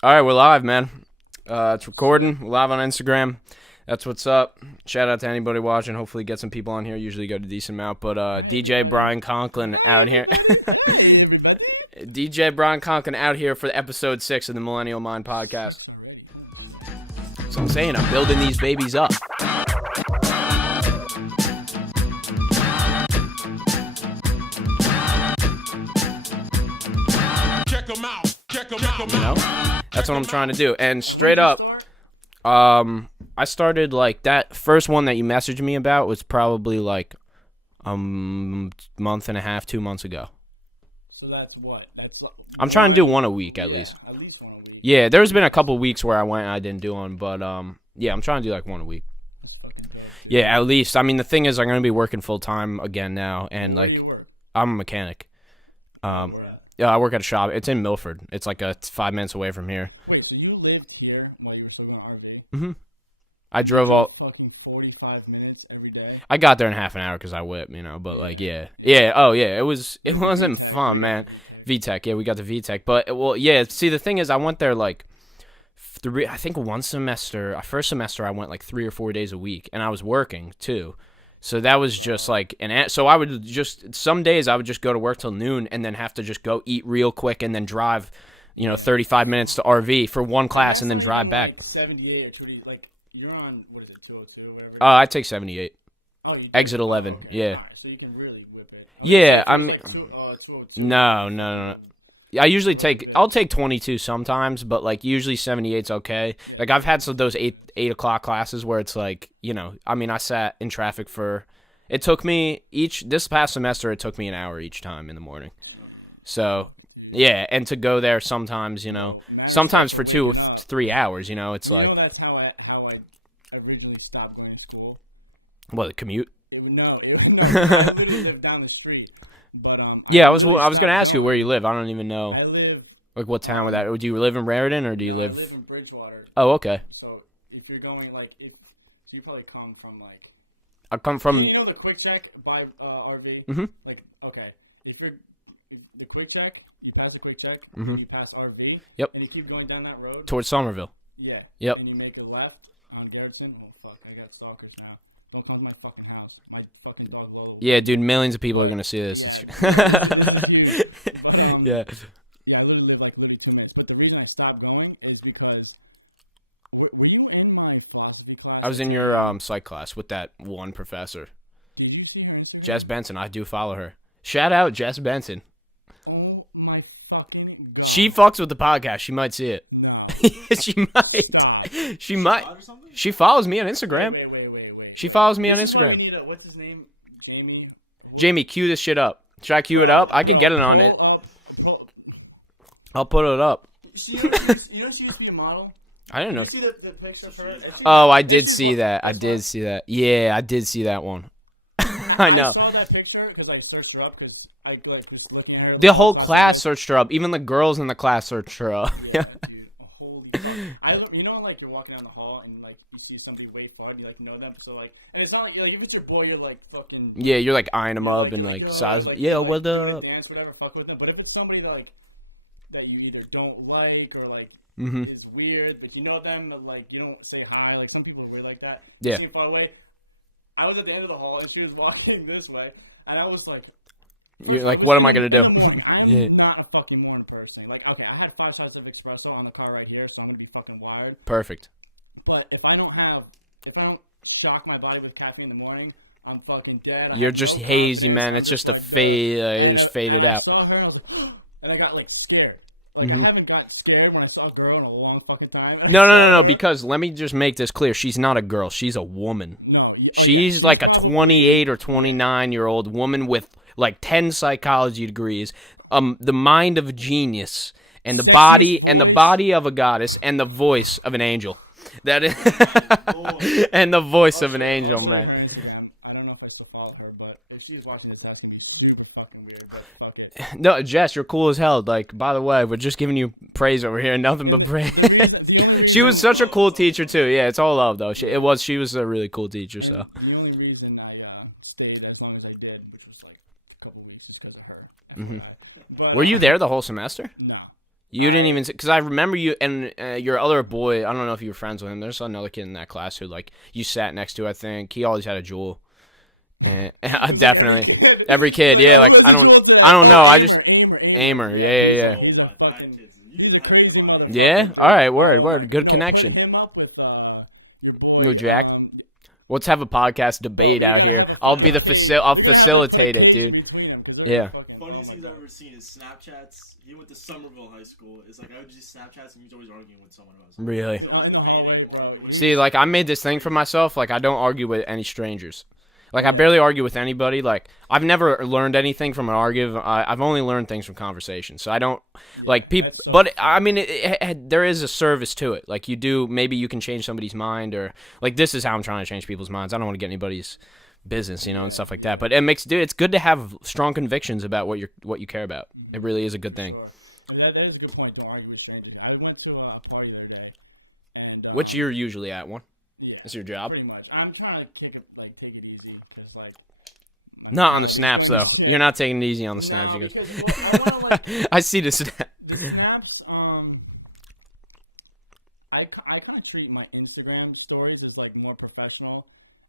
All right, we're live, man. It's recording. We're live on Instagram. That's what's up. Shout out to anybody watching. Hopefully get some people on here. Usually get a decent amount. But DJ Brian Conklin out here. DJ Brian Conklin out here for episode 6 of the Millennial Mind podcast. So I'm saying I'm building these babies up. You know, that's what I'm trying to do. And straight up, I started like that first one that you messaged me about was probably like month and a half, 2 months ago. So that's what? I'm trying to do one a week at least. At least one a week. Yeah, there's been a couple weeks where I went and I didn't do one, but yeah, I'm trying to do like one a week. That's fucking good. Yeah, at least. I mean, the thing is, I'm gonna be working full time again now, and Where like do you work? I'm a mechanic. Where at? Yeah, I work at a shop. It's in Milford. It's like 5 minutes away from here. Wait, so you lived here while you were still in RV? Mm-hmm. I drove all. Fucking 45 minutes every day? I got there in half an hour because I whipped, you know. But like, yeah. Oh yeah. It wasn't fun, man. VTech. Yeah, we got the VTech. But well, yeah. See, the thing is, I went there like I think one semester. First semester, I went like 3 or 4 days a week, and I was working too. So that was just like so I would just some days I would just go to work till noon and then have to just go eat real quick and then drive, 35 minutes to RV for one class and then drive back. Like 78 or 20, like you're on what is it, 202 or whatever? I take 78. Oh, you Exit 11. Okay. Yeah. Right, so you can really whip it. Yeah, so I it's mean, like 202. no. I'll take 22 sometimes, but like usually 78's okay. Like I've had those 8 o'clock classes where it's like, I mean, I sat in traffic it took me this past semester, it took me an hour each time in the morning. So yeah, and to go there sometimes, sometimes for 2 or 3 hours, it's like. That's how I originally stopped going to school. What, the commute? No, I literally lived down the street. But yeah, I was gonna ask you where you live. I don't even know. I live. Like what town with that? Do you live in Raritan or do you I live? live in Bridgewater. Oh, okay. So if you're going so you probably come from like. I come from. You know the Quick Check by RV. Mm-hmm. Like okay, if you're the Quick Check, you pass the Quick Check, Mm-hmm. you pass RV. Yep. And you keep going down that road. Towards Somerville. Yeah. Yep. And you make a left on Garrison. Oh fuck, I got stalkers now. Don't come to my fucking house. My fucking dog Lola. Yeah, dude, millions of people are gonna see this. Yeah. Yeah. Yeah, I live like literally 2 minutes. But the reason I stopped going is because were you in my philosophy class? I was in your psych class with that one professor, Did you see her Instagram? Jess Benson. I do follow her. Shout out Jess Benson. Oh my fucking god. She fucks with the podcast. She might see it. No. She might. Stop. She might. She follows me on Instagram. Wait. She follows me on This is why we Instagram. need what's his name? Jamie? Jamie, cue this shit up. Should I cue it up? I can get it on it. I'll put it up. You know she used to be a model? I didn't know. You see the picture of her? Oh, I did see that. I did see that. Yeah, I did see that one. I know. I saw that picture because I searched her up because I like was looking at her. The whole class searched her up. Even the girls in the class searched her up. Yeah, dude. Holy fuck. Like you're walking down the hall and like you see somebody wait for it and you like know them. So like, and it's not like if it's your boy, you're like fucking. Yeah, you're like eyeing them up and like size. Yeah, what up? Dance, whatever, fuck with them. But if it's somebody that you either don't like or like is weird, but you know them, like you don't say hi. Like some people are weird like that. Yeah. You seem far away. I was at the end of the hall and she was walking this way, and I was like. You're like, what am I gonna do? I'm Yeah. not a fucking morning person. Like, okay, I had 5 sides of espresso on the car right here, so I'm gonna be fucking wired. Perfect. But if I don't shock my body with caffeine in the morning, I'm fucking dead. You're just hazy, man. It's just a fade. You're just faded out. I saw her, and I was like, and I got like scared. Like I haven't gotten scared when I saw a girl in a long fucking time. No. Because let me just make this clear. She's not a girl. She's a woman. No. Okay. She's like a 28 or 29-year-old woman with like 10 psychology degrees, the mind of a genius, and the body of a goddess, and the voice of an angel. That is, and the voice of an angel, man. I don't know if I still follow her, but if she's watching this, that's gonna be super fucking weird. But fuck it. No, Jess, you're cool as hell. Like, by the way, we're just giving you praise over here, nothing but praise. She was such a cool teacher too. Yeah, it's all love though. She was a really cool teacher. So. The only reason I stayed as long as I did, which was like a couple weeks, is because of her. Mm-hmm. But, Were you there the whole semester? No. You didn't even, because I remember you and your other boy. I don't know if you were friends with him. There's another kid in that class who like you sat next to. I think he always had a jewel. And definitely every kid, yeah. Like I don't know. I just Aimer, yeah. Yeah. All right, word. Good connection. No, Jack. Let's have a podcast debate out here. I'll be the I'll facilitate it, dude. Yeah. Funniest things I've ever seen is Snapchats. He went to Somerville High School. It's like I would just Snapchats and he was always arguing with someone else. Really? So arguing. See, like I made this thing for myself. Like I don't argue with any strangers. Like I barely argue with anybody. Like I've never learned anything from an argument. I've only learned things from conversation. So I don't like people. But I mean, there is a service to it. Like you do, maybe you can change somebody's mind, or like this is how I'm trying to change people's minds. I don't want to get anybody's business, and stuff like that. But it's good to have strong convictions about what you care about. It really is a good thing. Sure. That is a good point. Don't argue with strangers. I went to a party the other day. And, which you're usually at one. Yeah, that's your job. Pretty much. I'm trying to take it easy, just like. Not on the snaps though. You're not taking it easy on the snaps. No, You guys. because, well, I see the snap. The snaps. I kind of treat my Instagram stories as like more professional.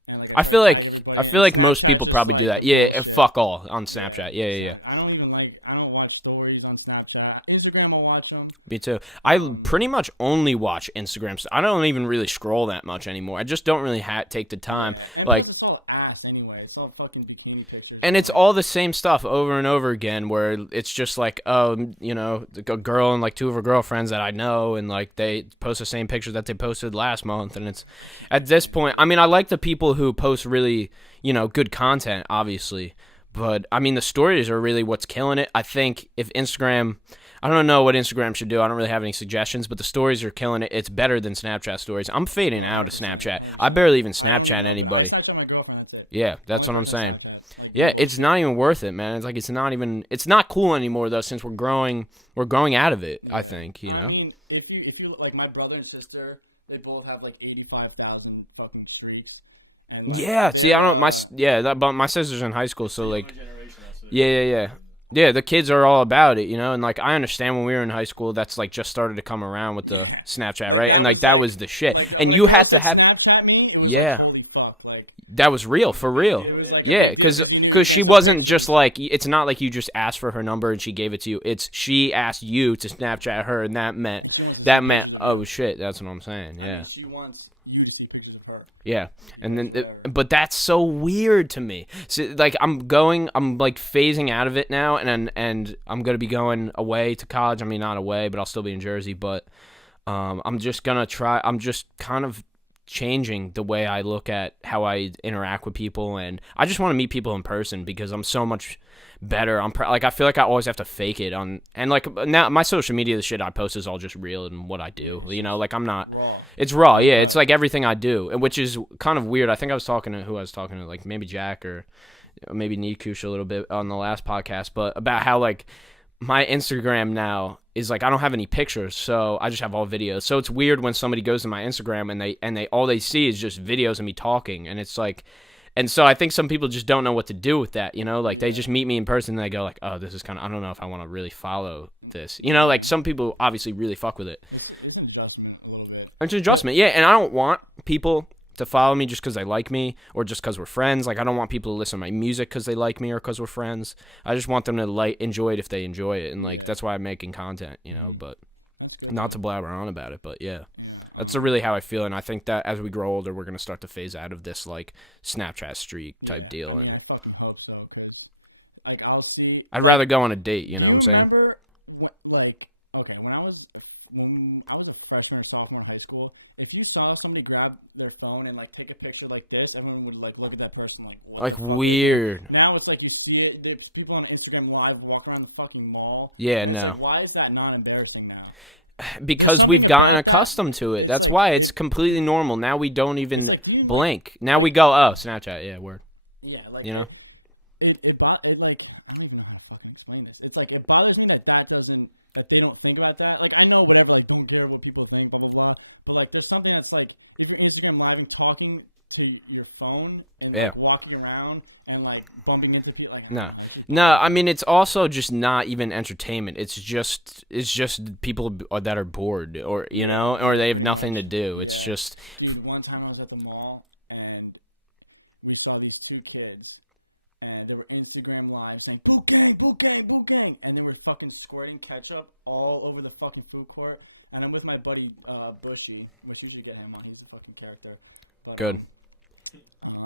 And, like, I feel like most people probably do that. Yeah, fuck all on Snapchat. Yeah. I don't watch stories on Snapchat. Instagram, I'll watch them. Me too. I pretty much only watch Instagram. I don't even really scroll that much anymore. I just don't really take the time. And like, it's all ass anyway. It's all fucking bikini pictures. and it's all the same stuff over and over again, where it's just like, a girl and like two of her girlfriends that I know, and like they post the same picture that they posted last month, and it's at this point. I mean, I like the people who post really, good content, obviously. But, I mean, the stories are really what's killing it. I think if Instagram... I don't know what Instagram should do. I don't really have any suggestions, but the stories are killing it. It's better than Snapchat stories. I'm fading out of Snapchat. I barely even Snapchat anybody. Yeah, that's what I'm saying. Yeah, it's not even worth it, man. It's like it's not cool anymore, though, since we're growing out of it, I think, I mean, if you like my brother and sister, they both have like 85,000 fucking streaks. Yeah, see, I don't, but my sister's in high school, so like, yeah. The kids are all about it, and like, I understand when we were in high school, that's like just started to come around with the Snapchat, right? And like, that was the shit. And you had to have, that was real, for real. Yeah, because she wasn't just like, it's not like you just asked for her number and she gave it to you. It's she asked you to Snapchat her, and that meant, oh shit, that's what I'm saying, yeah. She wants you to see pictures of her. Yeah, and then, but that's so weird to me. So, like, I'm like phasing out of it now, and I'm gonna be going away to college. I mean, not away, but I'll still be in Jersey. But I'm just gonna try. I'm just kind of changing the way I look at how I interact with people, and I just want to meet people in person because I'm so much better. I feel like I always have to fake it and like now my social media, the shit I post is all just real and what I do. Like I'm not. It's raw, yeah. It's like everything I do, which is kind of weird. I think I was talking to, like maybe Jack or maybe Nikush a little bit on the last podcast, but about how like my Instagram now is like I don't have any pictures, so I just have all videos. So it's weird when somebody goes to my Instagram and they all they see is just videos of me talking, and it's like, and so I think some people just don't know what to do with that, like they just meet me in person and they go like, oh, this is kind of, I don't know if I want to really follow this, like some people obviously really fuck with it. It's an adjustment, yeah, and I don't want people to follow me just because they like me or just because we're friends. Like, I don't want people to listen to my music because they like me or because we're friends. I just want them to enjoy it if they enjoy it, and like that's why I'm making content, but not to blabber on about it, but yeah. That's really how I feel, and I think that as we grow older, we're going to start to phase out of this like Snapchat streak type deal. And I fucking hope so, because like I'll see. I'd rather go on a date, you know what I'm saying? Remember, when I was a freshman or sophomore in high school, if you saw somebody grab their phone and like take a picture like this, everyone would like look at that person like, what like weird. Now it's like you see it. There's people on Instagram Live walking around the fucking mall. Yeah, no. Like, why is that not embarrassing now? Because we've gotten accustomed to it. That's why it's completely normal. Now we don't even blink. Now we go, oh, Snapchat, yeah, word. Yeah, like you know. It like I don't even know how to fucking explain this. It's like it bothers me that doesn't that they don't think about that. Like, I know whatever, like, don't care what people think, blah, blah, blah. But, like, there's something that's, like, if you're Instagram Live, you're talking to your phone and like, walking around and, like, bumping into people. Like, no. I mean, it's also just not even entertainment. It's just people that are bored or, you know, or they have nothing to do. It's just... Dude, one time I was at the mall and we saw these two kids. And they were Instagram Live saying, bouquet, bouquet, bouquet. And they were fucking squirting ketchup all over the fucking food court. And I'm with my buddy, Bushy, which you should get him on. He's a fucking character. But, good.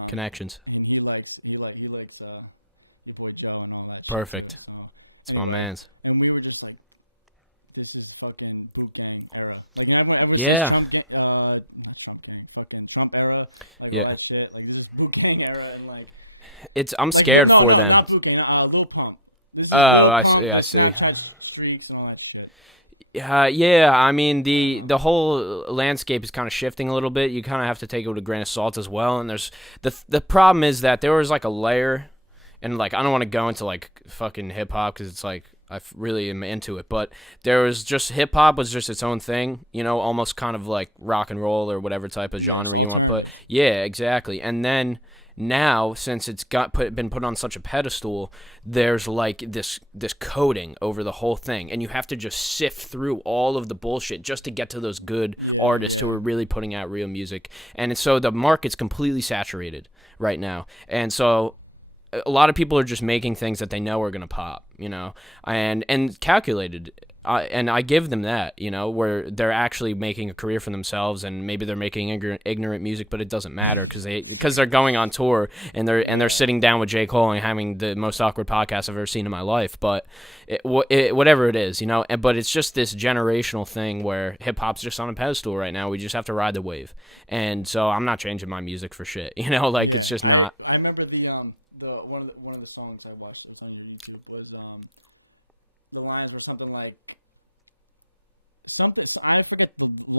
Connections. He likes your boy Joe and all that. Perfect. So, it's my man's. And we were just like, this is fucking bouquet era. Like, I went yeah. Fucking Trump era. Like, yeah. All that shit. Like, this is bouquet era and, like, I'm scared for them. Not bouquet, Lil Pump. I see. Streaks and all that shit. Yeah, I mean, the whole landscape is kind of shifting a little bit. You kind of have to take it with a grain of salt as well. And there's the problem is that there was like a layer, and like I don't want to go into like fucking hip hop because it's like I really am into it, but there was just hip hop was just its own thing, you know, almost kind of like rock and roll or whatever type of genre you want to put. Yeah, exactly. And then now, since it's been put on such a pedestal, there's like this coding over the whole thing, and you have to just sift through all of the bullshit just to get to those good artists who are really putting out real music. And so the market's completely saturated right now, and so a lot of people are just making things that they know are going to pop, you know, and calculated. And I give them that, you know, where they're actually making a career for themselves, and maybe they're making ignorant music, but it doesn't matter because they're going on tour and they're sitting down with J. Cole and having the most awkward podcast I've ever seen in my life. But whatever it is, you know, but it's just this generational thing where hip hop's just on a pedestal right now. We just have to ride the wave, and so I'm not changing my music for shit, you know, like it's just not. I remember one of the songs I watched was on your YouTube was the lines were something like. I forget.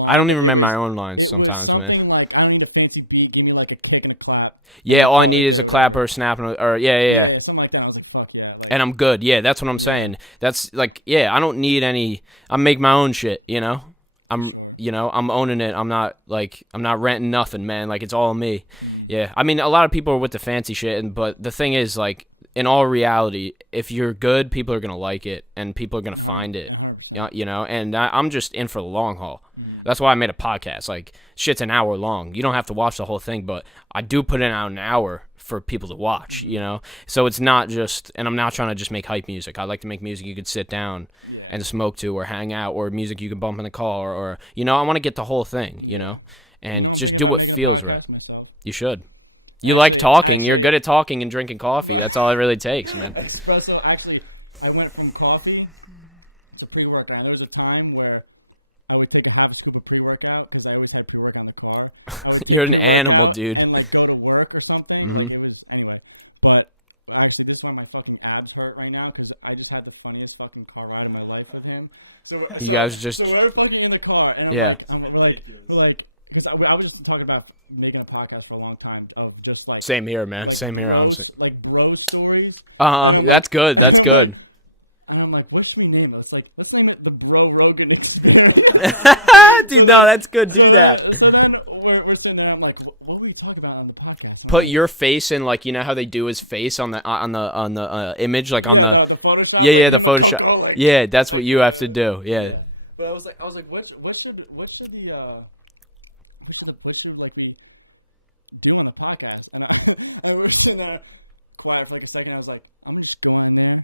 I don't even remember my own lines sometimes, man. Like, I don't need a fancy beat. Give me like a kick and a clap. Yeah, all I need is a clap or a snap, or yeah. Something like that. I was like, fuck yeah. Like, and I'm good. Yeah, that's what I'm saying. That's like, yeah, I don't need any. I make my own shit. You know, I'm owning it. I'm not renting nothing, man. Like it's all me. Yeah, I mean, a lot of people are with the fancy shit, but the thing is, like, in all reality, if you're good, people are gonna like it, and people are gonna find it. You know, and I'm just in for the long haul. That's why I made a podcast. Like, shit's an hour long. You don't have to watch the whole thing, but I do put in out an hour for people to watch, you know? So it's not just, and I'm not trying to just make hype music. I like to make music you could sit down and smoke to or hang out, or music you can bump in the car, or you know, I want to get the whole thing, you know? And just do what feels right. You should. You like talking. You're good at talking and drinking coffee. That's all it really takes, man. Espresso, actually, I went from coffee pre-workout. There was a time where I would take a half scoop of pre-workout because I always had pre-workout in the car. You're an animal, dude. And like go to work or something. Mm-hmm. Anyway, but actually, this is why my fucking abs hurt right now because I just had the funniest fucking car ride in my life with him. So we're fucking in the car. And I'm like, because I was just talking about making a podcast for a long time. Just like same here, man. Same here, honestly. Like bro stories. That's good. That's good. And I'm like, what should we name it? Let's name it the Bro Rogan Experience. Dude, no, that's good. Do that. So then we're sitting there. I'm like, what do we talk about on the podcast? Put your face in, like, you know how they do his face on the image, like on the Photoshop. Yeah, the Photoshop. Yeah, that's what you have to do. Yeah. But I was like, what should like we do on the podcast? And I was sitting there quiet for like a second. I was like, I'm just going in there.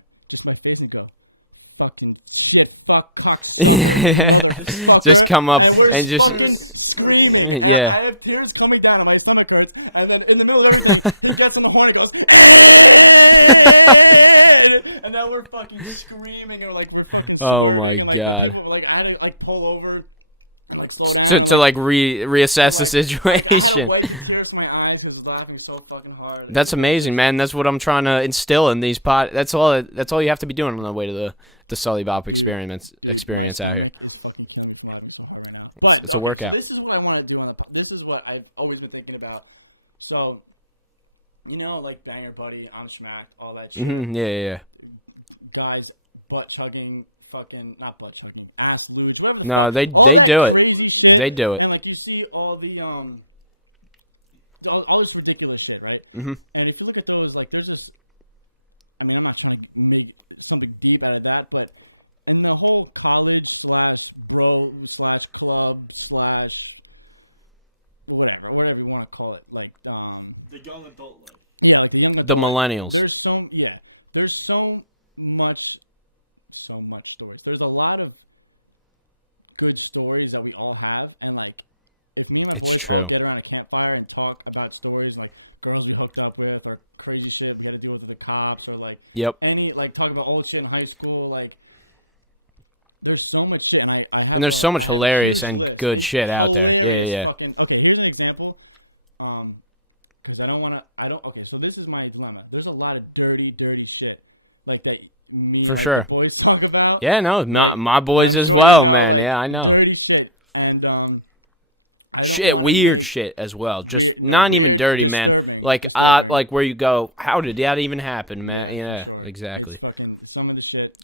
My face and go, fucking shit, fuck, just come up and just screaming. Yeah. I have tears coming down, and my stomach hurts, and then in the middle of everything, he gets on the horn and goes, and now we're fucking screaming, and like we're fucking. Oh my god! Like I had to like pull over and like slow down. To like reassess the situation. That's amazing, man. That's what I'm trying to instill in these That's all you have to be doing on the way to the Sully Bop experience out here. It's a workout. This is what I want to do on the. This is what I've always been thinking about. So, you know, like Banger Buddy, I'm Schmacked, all that shit. Mm-hmm. Yeah. Guys, butt chugging, fucking not butt chugging, ass moves. Whatever. No, they All they that do it. crazy shit, They do it. And like you see all the all this ridiculous shit, right? Mhm. And if you look at those, like there's this. I mean, I'm not trying to make something deep out of that, but in the whole college / bro / club / whatever you want to call it, like the young adult life. yeah, like the young The millennials. There's so much stories. There's a lot of good stories that we all have, and like if me and my It's boys true. all get around a campfire and talk about stories like girls we hooked up with or crazy shit we got to deal with the cops or like Yep. any like talk about old shit in high school, like there's so much shit. And there's so much hilarious and good shit out there. Yeah. Okay, here's an example. Because okay, so this is my dilemma. There's a lot of dirty shit. Like that me For and sure. my boys talk about. Yeah, no, my boys as well, man. Yeah, I know. Dirty shit. And, Weird shit as well. Just not even dirty, man. Like where you go, how did that even happen, man? Yeah, exactly. Some of the shit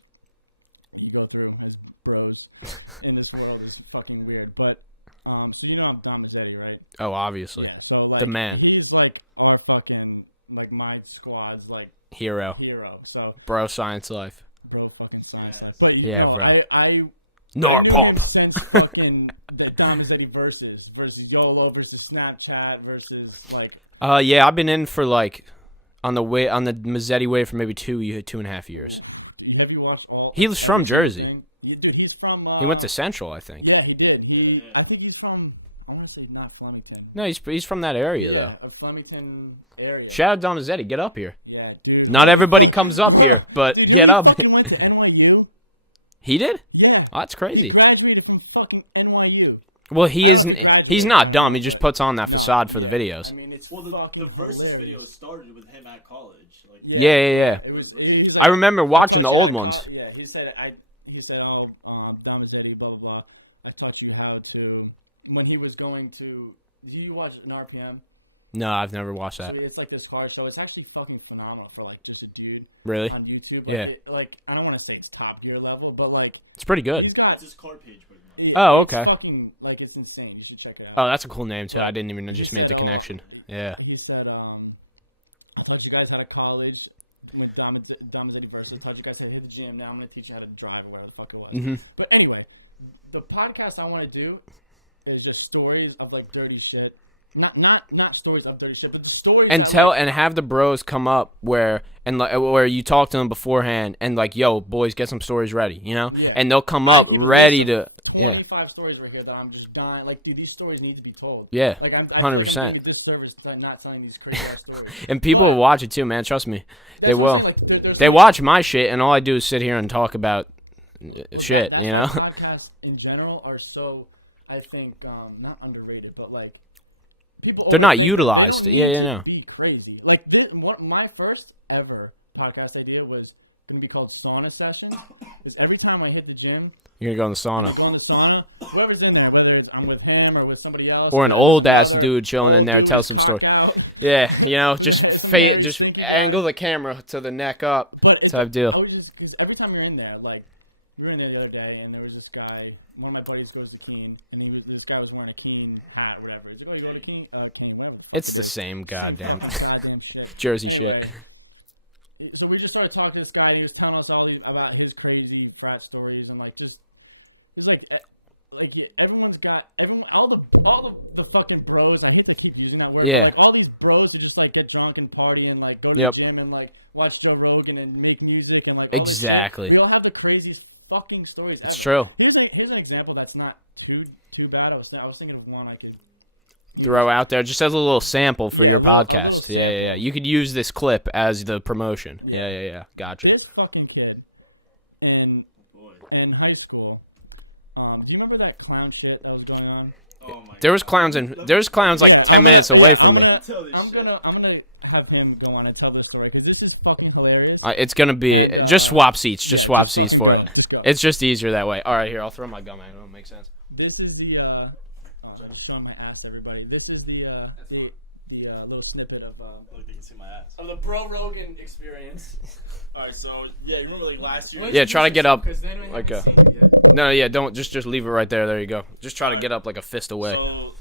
you go through as bros in this world is fucking weird. But, so you know I'm Dom Mazzetti, right? Oh, obviously. Yeah, so, like, The man. He's like our fucking, like my squad's like Hero. So, Bro, science life. bro fucking Yes. But, Yeah, know, bro. I Norpump. Since fucking the Dom Mazzetti versus YOLO versus Snapchat versus like. Yeah, I've been in for like on the Mazzetti wave for maybe 2.5 years. Have you watched all? He was from Jersey. He's from. He went to Central, I think. Yeah, he did. Yeah. I think he's from. I want to say not Flemington. No, he's from that area though. A Flemington area. Shout out Don Mazzetti, get up here. Yeah, dude. Not everybody comes up here, but Dude, get up. He went to NYU. He did? Yeah. Oh, that's He crazy. graduated from fucking NYU. Well, he isn't. He's not dumb. He just puts on that facade for the videos. I mean, it's Well, the fucking versus lit. video started with him at college. Like, Yeah. It was I remember watching the old ones. Yeah, he said, oh, Dom Mazzetti, blah, blah, blah. I taught you how to, when he was going to, did you watch an RPM? No, I've never watched that. So it's like this hard show. It's actually fucking phenomenal for like just a dude Really? on YouTube. Yeah. Like, I don't want to say it's top tier level, but like, It's pretty good. he's got, that's his card page, but no. Oh, it's okay. fucking, like, it's insane. You should check it out. Oh, that's a cool name too. I didn't even just made the connection. Yeah. He said, I taught you guys out of college. With Dom Mazzetti versus. I taught you guys how to hit the gym. Now I'm going to teach you how to drive or whatever the fuck it was. Mhm. But anyway, the podcast I want to do is just stories of like dirty shit. Not stories of dirty shit, but the stories. And have the bros come up where you talk to them beforehand and like, yo, boys, get some stories ready, you know? Yeah. And they'll come up ready to. Yeah. 25 stories right here that I'm just dying. Like, dude, these stories need to be told. Yeah. Like, I'm 100%. doing a disservice by not telling these crazy ass stories. And people will watch it too, man. Trust me. They That's what I'm will. saying, like, there's They watch my shit, and all I do is sit here and talk about shit, that's you know? why podcasts in general are so, I think, not underrated, but like people. They're not overrate- utilized. they don't Yeah, need yeah, to no. Be crazy. Like my first ever podcast idea was gonna be called Sauna Session. Because every time I hit the gym, You're gonna go in the sauna. I go in the sauna. Whoever's in there, whether I'm with him or with somebody else, Or an old-ass another dude chilling in old there, dude tell with some cock stories. out. Yeah, you know, just angle the camera to the neck up But type deal. I was just, because every time you're in there, like, we were in there the other day, and there was this guy, one of my buddies goes to Keene, and this guy was wearing a Keene hat or whatever. Is it going to Keene? Keene, whatever. It's the same goddamn Goddamn shit. Jersey Anyway, shit. So we just started talking to this guy, and he was telling us all these about his crazy frat stories, and like just, it's like everyone's got all the fucking bros. I think I keep using that word. Yeah. Like, all these bros who just like get drunk and party and like go to Yep. the gym and like watch Joe Rogan and make music and like Exactly. They all have the craziest fucking stories. It's ever. true. Here's an example that's not too bad. I was thinking of one I could. Throw out there just as a little sample for Yeah, your a little podcast. sample. Yeah. You could use this clip as the promotion. Yeah. Gotcha. This fucking kid in high school. Do you remember that clown shit that was going on? Oh my There was God. clowns like 10 minutes away from me. Let me tell this I'm shit. gonna have him go on and tell this story because this is fucking hilarious. It's gonna be just swap seats. Just swap seats for it. Let's go. It's just easier that way. All right, here I'll throw my gum at it. It'll make sense. This is the. From my ass, everybody. This is the the little snippet of Look, they can see my ass. the Bro Rogan experience. Alright, so yeah, you remember like last year? Yeah, try to get up Because they like haven't a- seen you yet. No, yeah, don't just leave it right there. There you go. Just try to Alright. get up like a fist away. So,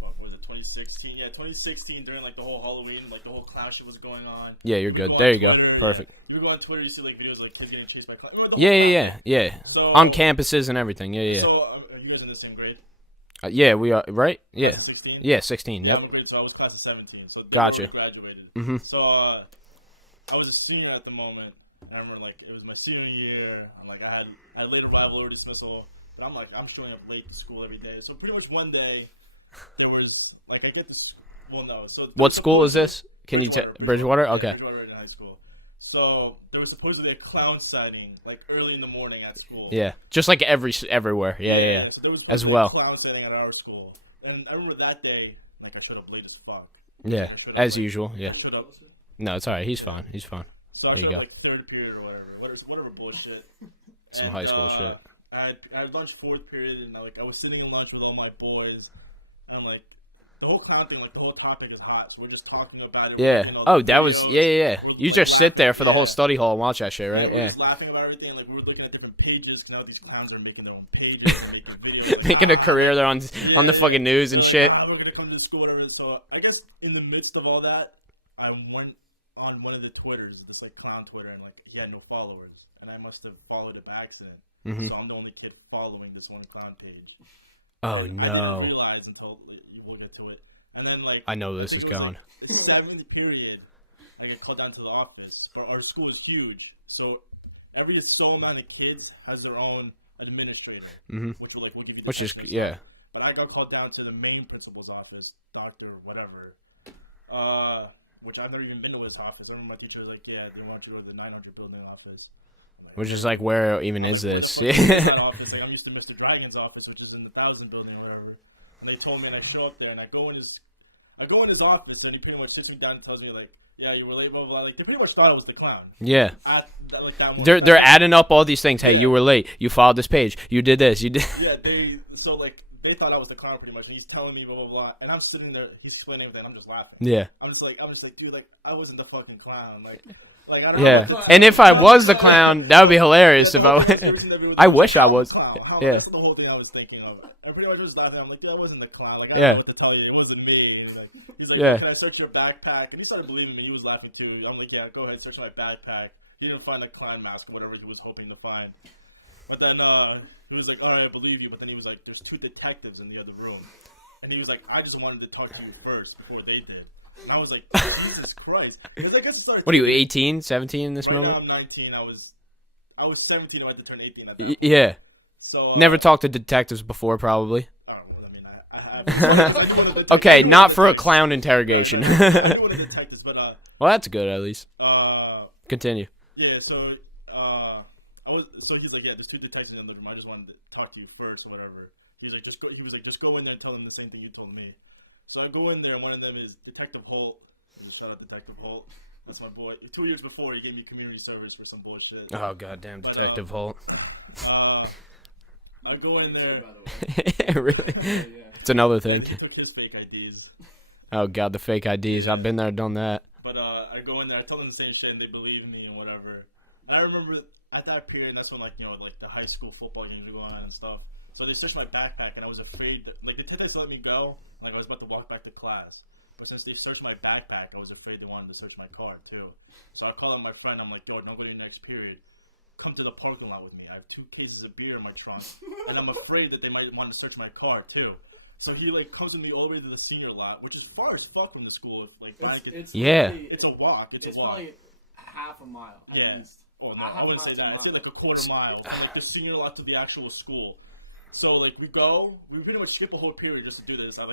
what was it, 2016? Yeah, 2016 during like the whole Halloween, like the whole clown shit was going on. Yeah, you're You good. go on There you go. Twitter, Perfect. You go on Twitter, you see like videos of, like kids getting chased by clowns. Remember the Yeah, whole yeah, clown? yeah, yeah. So, On campuses and everything. Yeah, yeah. So, are you guys in the same grade? Yeah, we are right. Yeah, 16? yeah, 16. Yeah, Yep. I'm grade, so I was class of 17. So Gotcha. Graduated. Mhm. So I was a senior at the moment. I remember like it was my senior year. I'm like I had late arrival, early dismissal, but I'm showing up late to school every day. So pretty much one day there was like I get this. Well, no. So What school is this? Can you tell? Bridgewater. Yeah, Okay. Bridgewater in high school. So there was supposedly a clown sighting like early in the morning at school. Yeah, just like everywhere. Yeah, yeah, yeah. So there was As supposedly well. a clown sighting at our school, and I remember that day like I showed up late as fuck. Yeah, as usual. Yeah. I showed up. No, it's alright. He's fine. He's fine. So I There you showed up go. like third period or whatever bullshit. Some And, high school shit. I had lunch fourth period, and I was sitting in lunch with all my boys, and like the whole clown thing, like the whole topic is hot, so we're just talking about it. Yeah. You know, Oh, the that was videos. yeah, yeah, yeah. We're You like just sit there for the whole laughing- study hall and watch that shit, right? We're Yeah. just laughing about everything. Like we were looking at different pages, because now these clowns are making their own pages, and making videos, like, Making a career there on the fucking news and shit. We're gonna come to school, whatever. So I guess in the midst of all that, I went on one of the Twitters, this like clown Twitter, and like he had no followers, and I must have followed it by accident. Mhm. So I'm the only kid following this one clown page. Oh And I no. didn't realize until we'll get to it, and then like I know this think is it was, going. Like, the seventh period, I get called down to the office. Our school is huge, so every so amount of kids has their own administrator, Mhm. which will give you. Which is assessments. yeah. But I got called down to the main principal's office, doctor, whatever. Which I've never even been to his office. I remember my teacher was like, yeah, they want to go to the 900 building office. Which is like, where even is this? Yeah. Yeah. Office. Like, I'm used to Mr. Dragon's office, which is in the 1000 building or whatever. And they told me, and I show up there, and I go in his office, and he pretty much sits me down and tells me like, yeah, you were late, blah blah blah. Like they pretty much thought I was the clown. Yeah. That They're adding up all these things. Hey, you were late. You followed this page. You did this. You did. Yeah, they thought I was the clown pretty much, and he's telling me blah blah blah, and I'm sitting there, he's explaining everything, I'm just laughing. Yeah. I'm just like, dude, like I wasn't the fucking clown, like I don't Yeah. know. And if I was the clown, that would be hilarious. If I, I wish I was. Yeah. That's the whole thing I was thinking of. I pretty much was laughing. I'm like, yeah, I wasn't the clown. Like I Yeah. don't know what to tell you, it wasn't me. And, like, he's like, Yeah. can I search your backpack? And he started believing me. He was laughing too. I'm like, yeah, go ahead, search my backpack. He didn't find the clown mask or whatever he was hoping to find. But then he was like, all right, I believe you. But then he was like, there's 2 detectives in the other room. And he was like, I just wanted to talk to you first before they did. And I was like, Jesus Christ. Because I guess it started. What are you, 18, 17 in this Right moment? now I'm 19. I was 17. I had to turn 18 at that point. Yeah. So Never talked to detectives before, probably. Oh, well, I mean, I have. Okay, not for a clown interrogation. I knew what the detectives, but Well, that's good at least. Continue. yeah. So he's like, yeah, there's 2 detectives in the room. I just wanted to talk to you first or whatever. He was like, just go in there and tell them the same thing you told me. So I go in there, and one of them is Detective Holt. Shout out Detective Holt. That's my boy. 2 years before, he gave me community service for some bullshit. Oh, goddamn, Detective Holt. I go in there. By the way. Really? Yeah. It's another thing. He took his fake IDs. Oh, God, the fake IDs. I've been there, done that. But I go in there, I tell them the same shit, and they believe me and whatever. And I remember at that period, that's when like the high school football games were going on and stuff. So they searched my backpack, and I was afraid that like the detectives let me go. Like I was about to walk back to class, but since they searched my backpack, I was afraid they wanted to search my car too. So I called up my friend. I'm like, yo, don't go to the next period. Come to the parking lot with me. I have 2 cases of beer in my trunk, and I'm afraid that they might want to search my car too. So he like comes in all the way to the senior lot, which is far as fuck from the school. If like It's Yeah. literally- it's a walk. It's a walk. probably half a mile at Yeah. least. Oh, no, Half I a wouldn't mile say to a that. I'd say mile. like a quarter mile from like the senior lot to the actual school. So like we pretty much skip a whole period just to do this. I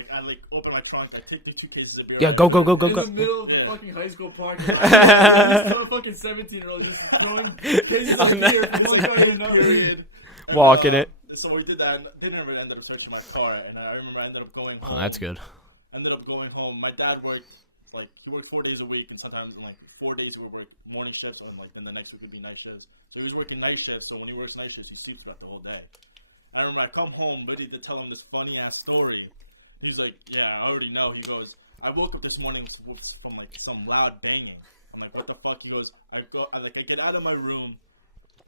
open my trunk, I take the 2 cases of beer. Yeah, I go, go, go, go, In go. the middle of the Yeah. fucking high school parking lot. Some fucking 17-year-old just throwing cases of beer from one car to another. Period. And, Walking it. So we did that, and they never ended up searching my car. And I remember I ended up going home. Oh, that's good. Ended up going home. My dad worked he worked 4 days a week, and sometimes like 4 days he would work morning shifts, or like then the next week would be night shifts. So he was working night shifts. So when he works night shifts, he sleeps throughout the whole day. I remember I come home ready to tell him this funny ass story. He's like, yeah, I already know. He goes, I woke up this morning from like some loud banging. I'm like, what the fuck? He goes, I get out of my room,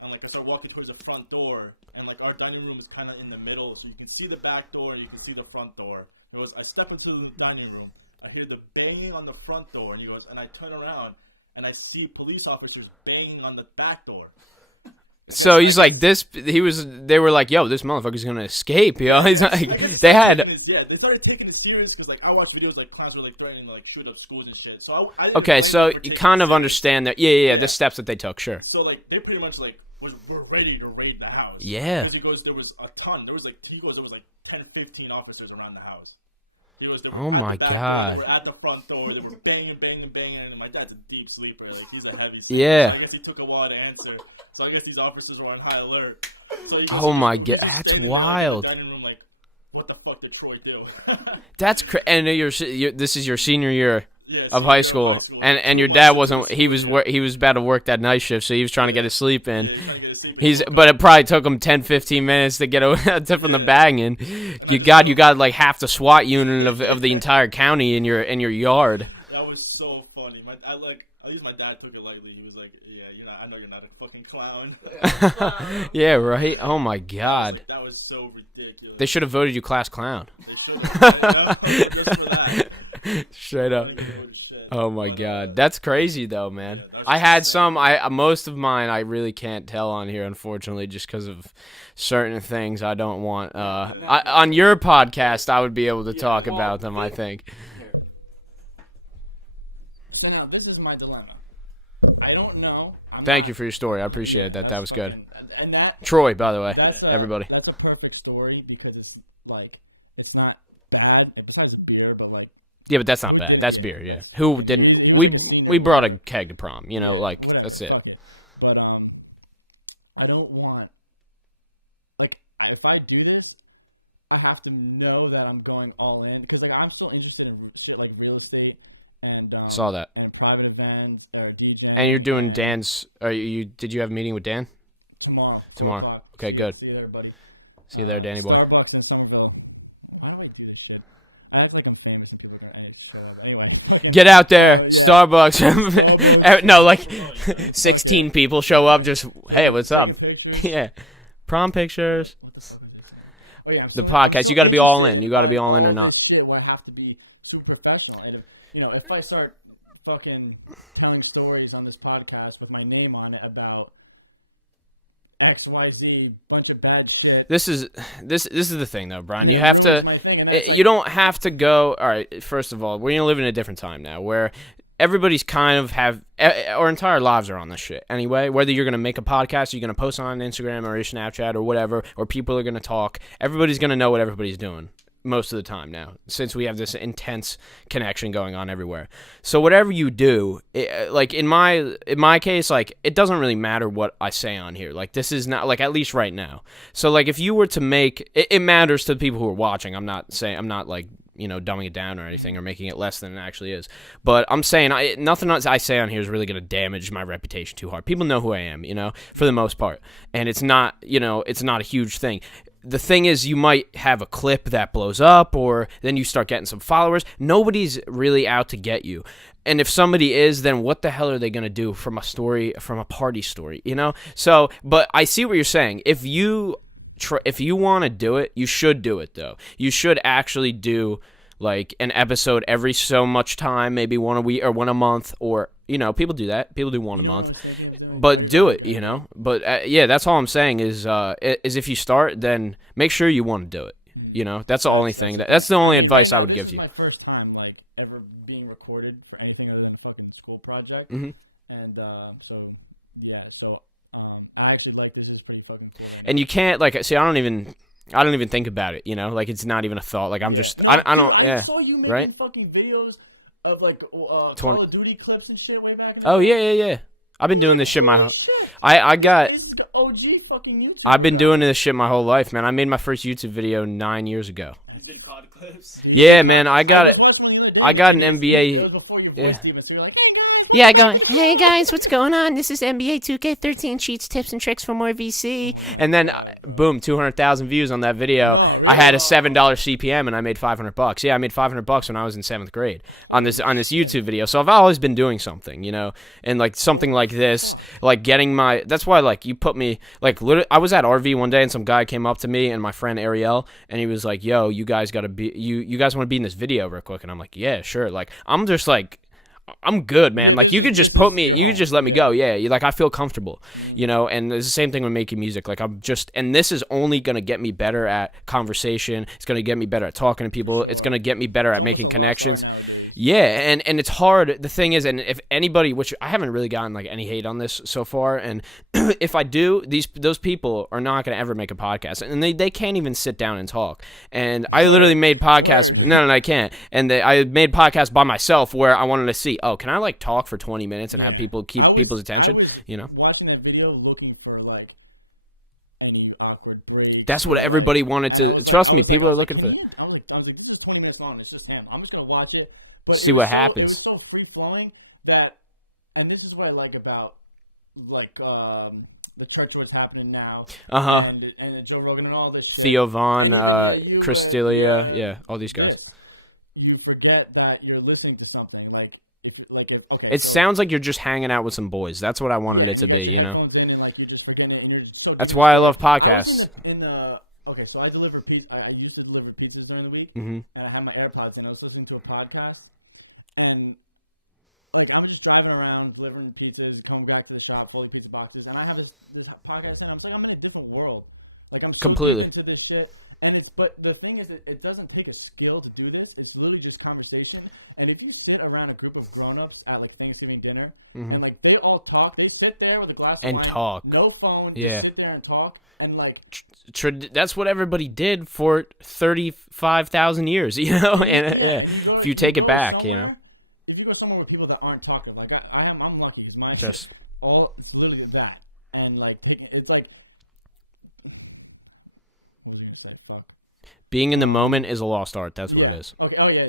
and like I start walking towards the front door, and like our dining room is kind of in the middle, so you can see the back door, and you can see the front door. It was, I step into the dining room, I hear the banging on the front door, and he goes, and I turn around, and I see police officers banging on the back door. So he's like this. They were like, "Yo, this motherfucker's gonna escape." You know, he's like, they had. They started taking it serious because like I watch videos like clowns were like threatening to like shoot up schools and shit. So Okay, so you kind of understand that. Yeah, the steps that they took, sure. So like they pretty much like were ready to raid the house. Yeah. Because he goes, there was a ton. There was like 10, 15 officers around the house. Oh my God. They were at the front door. They were banging, and my dad's a deep sleeper. Like he's a heavy sleeper. Yeah. So I guess he took a while to answer. So I guess these officers were on high alert. So Oh my God, that's wild. In the dining room, like, what the fuck did Troy do? That's and this is your senior year of high school, and your dad wasn't. He was about to work that night shift, so he was trying to get his sleep in. But it probably took him 10, 15 minutes to get from the banging. You got like half the SWAT unit of the entire county in your yard. That was so funny. At least my dad took it lightly. He was like, "Yeah, I know you're not a fucking clown." Yeah, right. Oh my God. Like, that was so ridiculous. They should have voted you class clown. Straight up. Oh my God, that's crazy though, man. I had some. Most of mine I really can't tell on here, unfortunately, just because of certain things I don't want. On your podcast, I would be able to talk about them. I think. So now this is my dilemma. I don't know. Thank you for your story. I appreciate that. That was good. And that Troy, by the way, everybody. That's a perfect story because it's like it's not bad. Besides beer, but like. Yeah, but that's not bad. That's beer, yeah. Who didn't? We brought a keg to prom, like, that's it. But, I don't want, like, if I do this, I have to know that I'm going all in, because, like, I'm still interested in shit like real estate and, saw that. And private events, DJing. And you're doing Dan's, did you have a meeting with Dan? Tomorrow. Okay, good. See you there, buddy. See you there, Danny boy. Starbucks and Somerville. I don't do this shit. I act like I'm famous and people are going to show up. Anyway. Get out there, Starbucks. No, like 16 people show up. Just hey, what's up? Yeah, prom pictures. Oh, yeah, the podcast. You got to be all in. You got to be all in or not. Shit, I have to be super professional. And if I start fucking telling stories on this podcast with my name on it about XYZ, bunch of bad shit. This is the thing though, Brian. You have to. You don't have to go. All right. First of all, we're gonna live in a different time now, where everybody's kind of our entire lives are on this shit anyway. Whether you're gonna make a podcast, or you're gonna post on Instagram or your Snapchat or whatever, or people are gonna talk. Everybody's gonna know what everybody's doing most of the time now, since we have this intense connection going on everywhere. So whatever you do, like in my case, like it doesn't really matter what I say on here. Like this is not like, at least right now. So like if you were to make it matters to the people who are watching. I'm not like dumbing it down or anything or making it less than it actually is. But I'm saying nothing else I say on here is really going to damage my reputation too hard. People know who I am, for the most part, and it's not a huge thing. The thing is, you might have a clip that blows up, or then you start getting some followers. Nobody's really out to get you. And if somebody is, then what the hell are they going to do from a party story, So, but I see what you're saying. If you want to do it, you should do it, though. You should actually do, like, an episode every so much time, maybe one a week or one a month, or, people do that. People do one a month. But do it, But yeah, that's all I'm saying is if you start, then make sure you want to do it. That's the only thing. That's the only advice I would give you. This is my first time like ever being recorded for anything other than a fucking school project, mm-hmm. And so I actually like this. It's pretty fucking cool. And you can't I don't even think about it. Like it's not even a thought. Like I'm just I don't. Yeah. I saw you making right. Fucking videos of like Call of Duty clips and shit way back. Oh yeah. I've been doing this shit I got. This is the OG fucking YouTube. I've been doing this shit my whole life, man. I made my first YouTube video 9 years ago. He's been COD clips. Yeah, man. I got it. I got an MBA. Before your yeah. voice, Steven, so you're like, hey Yeah, going, hey guys, what's going on? This is NBA 2K13 cheats, tips, and tricks for more VC. And then, boom, 200,000 views on that video. I had a $7 CPM and I made $500. Yeah, I made $500 when I was in 7th grade on this YouTube video. So I've always been doing something, you know, and like something like this, like getting my. That's why, like, you put me, like, literally, I was at RV one day and some guy came up to me and my friend Ariel, and he was like, "Yo, you guys gotta be, you guys want to be in this video real quick?" And I'm like, "Yeah, sure." Like, I'm just like. I'm good, man. Like, you could just put me, you could just let me go. Yeah, like, I feel comfortable, you know, and it's the same thing with making music. Like, I'm just, and this is only going to get me better at conversation. It's going to get me better at talking to people. It's going to get me better at making connections. Yeah, and it's hard. The thing is, and if anybody, which I haven't really gotten, like, any hate on this so far, and if I do, those people are not going to ever make a podcast, and they can't even sit down and talk. And I literally made podcasts, no, I can't, and I made podcasts by myself where I wanted to see, oh, can I, like, talk for 20 minutes and have people keep people's attention, you know? Watching that video, looking for, like, any awkward break. That's what everybody wanted to, trust me, people are looking for that. I was like, this is 20 minutes long, it's just him. I'm just going to watch it. But see what happens. It was so free-flowing that, and this is what I like about, like, the church what's happening now. Uh-huh. And Joe Rogan and all this shit. Theo Vaughn, Chris D'Elia, yeah, all these guys. You forget that you're listening to something, like okay, it sounds like you're just hanging out with some boys. That's what I wanted it to be, you know? That's why I love podcasts. Okay, so I deliver pizza. I used to deliver pizzas during the week, mm-hmm. and I had my AirPods, and I was listening to a podcast, and like I'm just driving around delivering pizzas, coming back to the shop, 40 pizza boxes, and I have this podcast, and I'm like, I'm in a different world. Like I'm so completely into this shit, and but the thing is, it doesn't take a skill to do this. It's literally just conversation. And if you sit around a group of grown-ups at like Thanksgiving dinner, mm-hmm. and like they all talk, they sit there with a glass of and wine, talk, no phone, yeah, sit there and talk, and like that's what everybody did for 35,000 years, you know. And if you take it back, you know, if you go somewhere with people that aren't talking, like I'm lucky because my just all it's literally that, and like it's like. Being in the moment is a lost art. That's what it is. Okay. Oh yeah.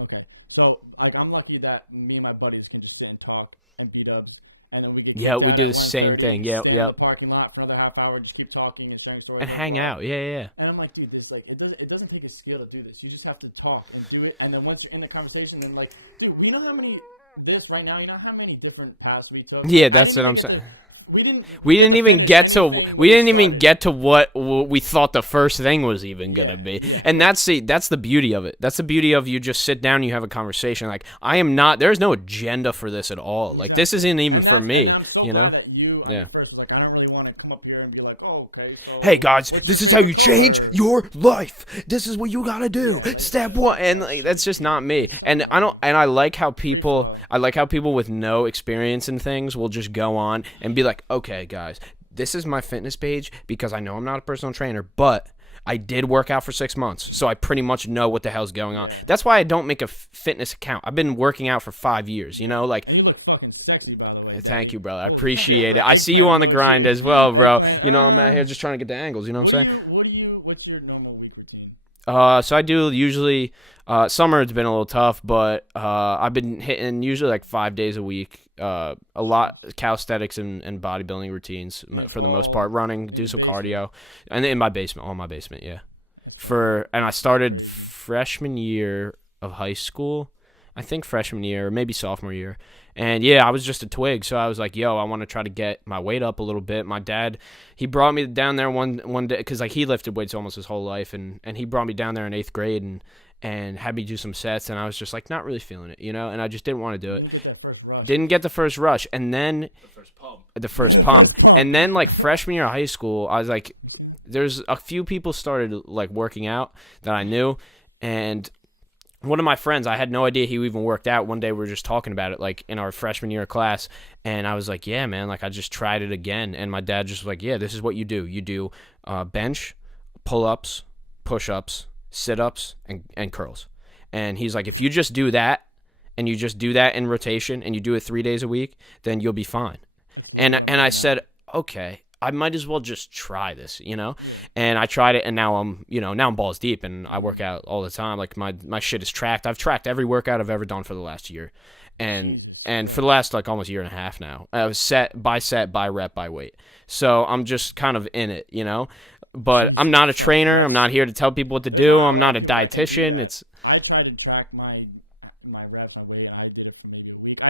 Okay. So I'm lucky that me and my buddies can just sit and talk and beat ups, and then we get we do the same thing. Yep. In the parking lot for another half hour, just keep talking and sharing stories. And hang out. Yeah. And I'm like, dude, this like it doesn't take a skill to do this. You just have to talk and do it, and then once you're in the conversation, then like, dude, we know how many this right now. You know how many different paths we took. Yeah, that's what I'm saying. We didn't even get to what we thought the first thing was even gonna be, and that's the beauty of it. That's the beauty of you just sit down, and you have a conversation. Like there's no agenda for this at all. Like this isn't even for me, you know. Yeah. Like, I don't really want to come up here and be like, oh, okay. So hey guys, this is how you change your life. This is what you gotta do. Step one, and like, that's just not me. And I like how people with no experience in things will just go on and be like, okay, guys, this is my fitness page because I know I'm not a personal trainer, but I did work out for 6 months, so I pretty much know what the hell's going on. That's why I don't make a fitness account. I've been working out for 5 years, you know, like. You look fucking sexy, by the way. Thank you, brother. I appreciate it. I see you on the grind as well, bro. You know, I'm out here just trying to get the angles. You know what I'm saying? What's your normal week routine? So I do usually. Summer it's been a little tough, but I've been hitting usually like 5 days a week. A lot calisthenics and bodybuilding routines for the most part. Running, do some cardio, and in my basement, yeah. And I started freshman year of high school, I think freshman year or maybe sophomore year, and yeah, I was just a twig, so I was like, yo, I want to try to get my weight up a little bit. My dad, he brought me down there one day because like he lifted weights almost his whole life, and he brought me down there in 8th grade and had me do some sets, and I was just like not really feeling it, you know, and I just didn't want to do it. Didn't get the first rush, and then the first pump, and then like freshman year of high school, I was like, there's a few people started like working out that I knew, and one of my friends, I had no idea he even worked out. One day we were just talking about it, like in our freshman year class, and I was like, yeah, man, like I just tried it again, and my dad just was like, yeah, this is what you do. You do bench, pull-ups, push-ups, sit-ups, and curls. And he's like, if you just do that, and you just do that in rotation, and you do it 3 days a week, then you'll be fine. And I said, okay, I might as well just try this, you know? And I tried it, and now I'm balls deep, and I work out all the time. Like, my shit is tracked. I've tracked every workout I've ever done for the last year. And and for the last like almost year and a half now, I was set, by rep, by weight. So I'm just kind of in it, you know. But I'm not a trainer. I'm not here to tell people what to do. I'm not a dietitian. It's I try to track my reps, my weight. I do it for maybe a week.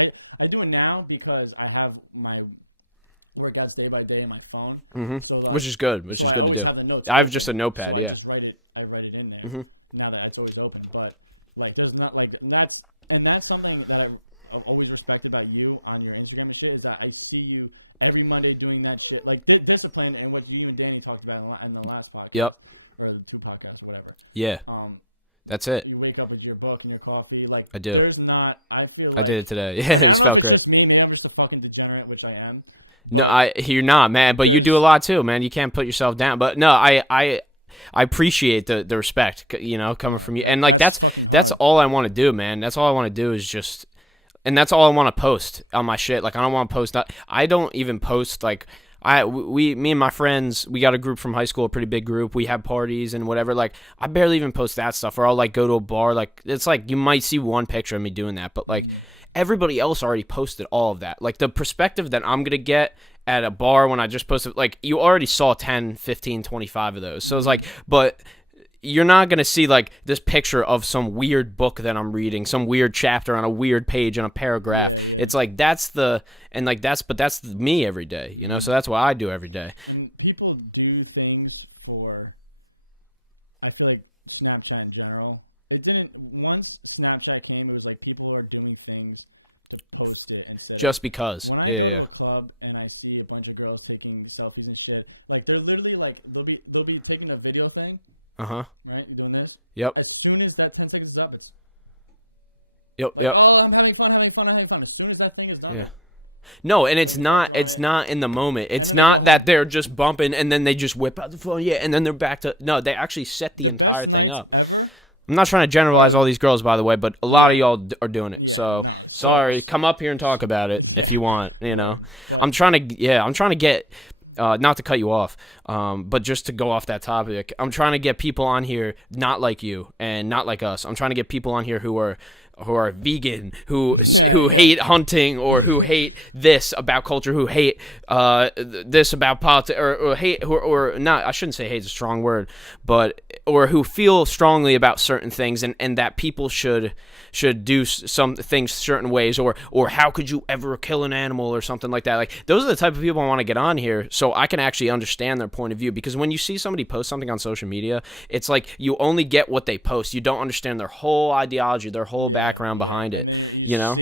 I do it now because I have my workouts day by day in my phone. So, like, which is good. Which is good to do. I have just a notepad. So yeah. I write it in there. Now that it's always open, but like there's not like and that's something that I've always respected about you on your Instagram and shit is that I see you every Monday doing that shit, like discipline and what you and Danny talked about in the last podcast. Yep. Or the 2 podcasts, or whatever. Yeah. That's it. You wake up with your book and your coffee. Like I do. There's not. I feel. Like, I did it today. Yeah, it felt great. It's me. I'm just a fucking degenerate, which I am. No, you're not, man. But you do a lot too, man. You can't put yourself down. But no, I appreciate the respect, you know, coming from you. And like that's all I want to do, man. That's all I want to do is just, and that's all I want to post on my shit. Like I don't want to post. I don't even post like. Me and my friends, we got a group from high school, a pretty big group. We have parties and whatever. Like, I barely even post that stuff. Or I'll, like, go to a bar. Like, it's like, you might see one picture of me doing that. But, like, everybody else already posted all of that. Like, the perspective that I'm going to get at a bar when I just posted, like, you already saw 10, 15, 25 of those. So it's like, but you're not going to see, like, this picture of some weird book that I'm reading, some weird chapter on a weird page in a paragraph. It's like, that's me every day, you know? So that's what I do every day. People do things for, I feel like Snapchat in general. It didn't, once Snapchat came, it was like people are doing things to post it instead. Just because. When I go to a club and I see a bunch of girls taking selfies and shit, like, they're literally, like, they'll be taking a video thing. Uh-huh. Right? Doing this? Yep. As soon as that 10 seconds is up, it's... Yep, like, yep. Oh, I'm having fun. As soon as that thing is done... Yeah. No, and it's not in the moment. It's not that they're just bumping and then they just whip out the phone, and then they're back to... No, they actually set the entire thing up. I'm not trying to generalize all these girls, by the way, but a lot of y'all are doing it. So, sorry. Come up here and talk about it if you want, you know. I'm trying to get... not to cut you off, but just to go off that topic, I'm trying to get people on here not like you and not like us. I'm trying to get people on here who are vegan, who hate hunting, or who hate this about culture, who hate this about politics, or hate, or not. I shouldn't say hate is a strong word, but or who feel strongly about certain things, and that people should do some things certain ways, or how could you ever kill an animal or something like that. Like, those are the type of people I want to get on here so I can actually understand their point of view, because when you see somebody post something on social media, it's like you only get what they post. You don't understand their whole ideology, their whole background behind it, you know?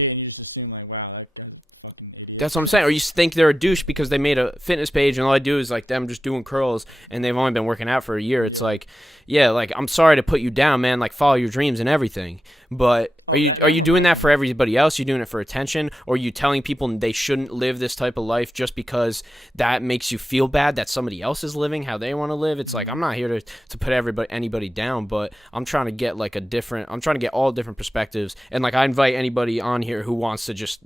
That's what I'm saying. Or you think they're a douche because they made a fitness page and all I do is like them just doing curls and they've only been working out for a year. It's like, yeah, like, I'm sorry to put you down, man. Like, follow your dreams and everything. But are you doing that for everybody else? You doing it for attention? Or are you telling people they shouldn't live this type of life just because that makes you feel bad that somebody else is living how they want to live? It's like, I'm not here to put anybody down, but I'm trying to get like I'm trying to get all different perspectives. And like, I invite anybody on here who wants to just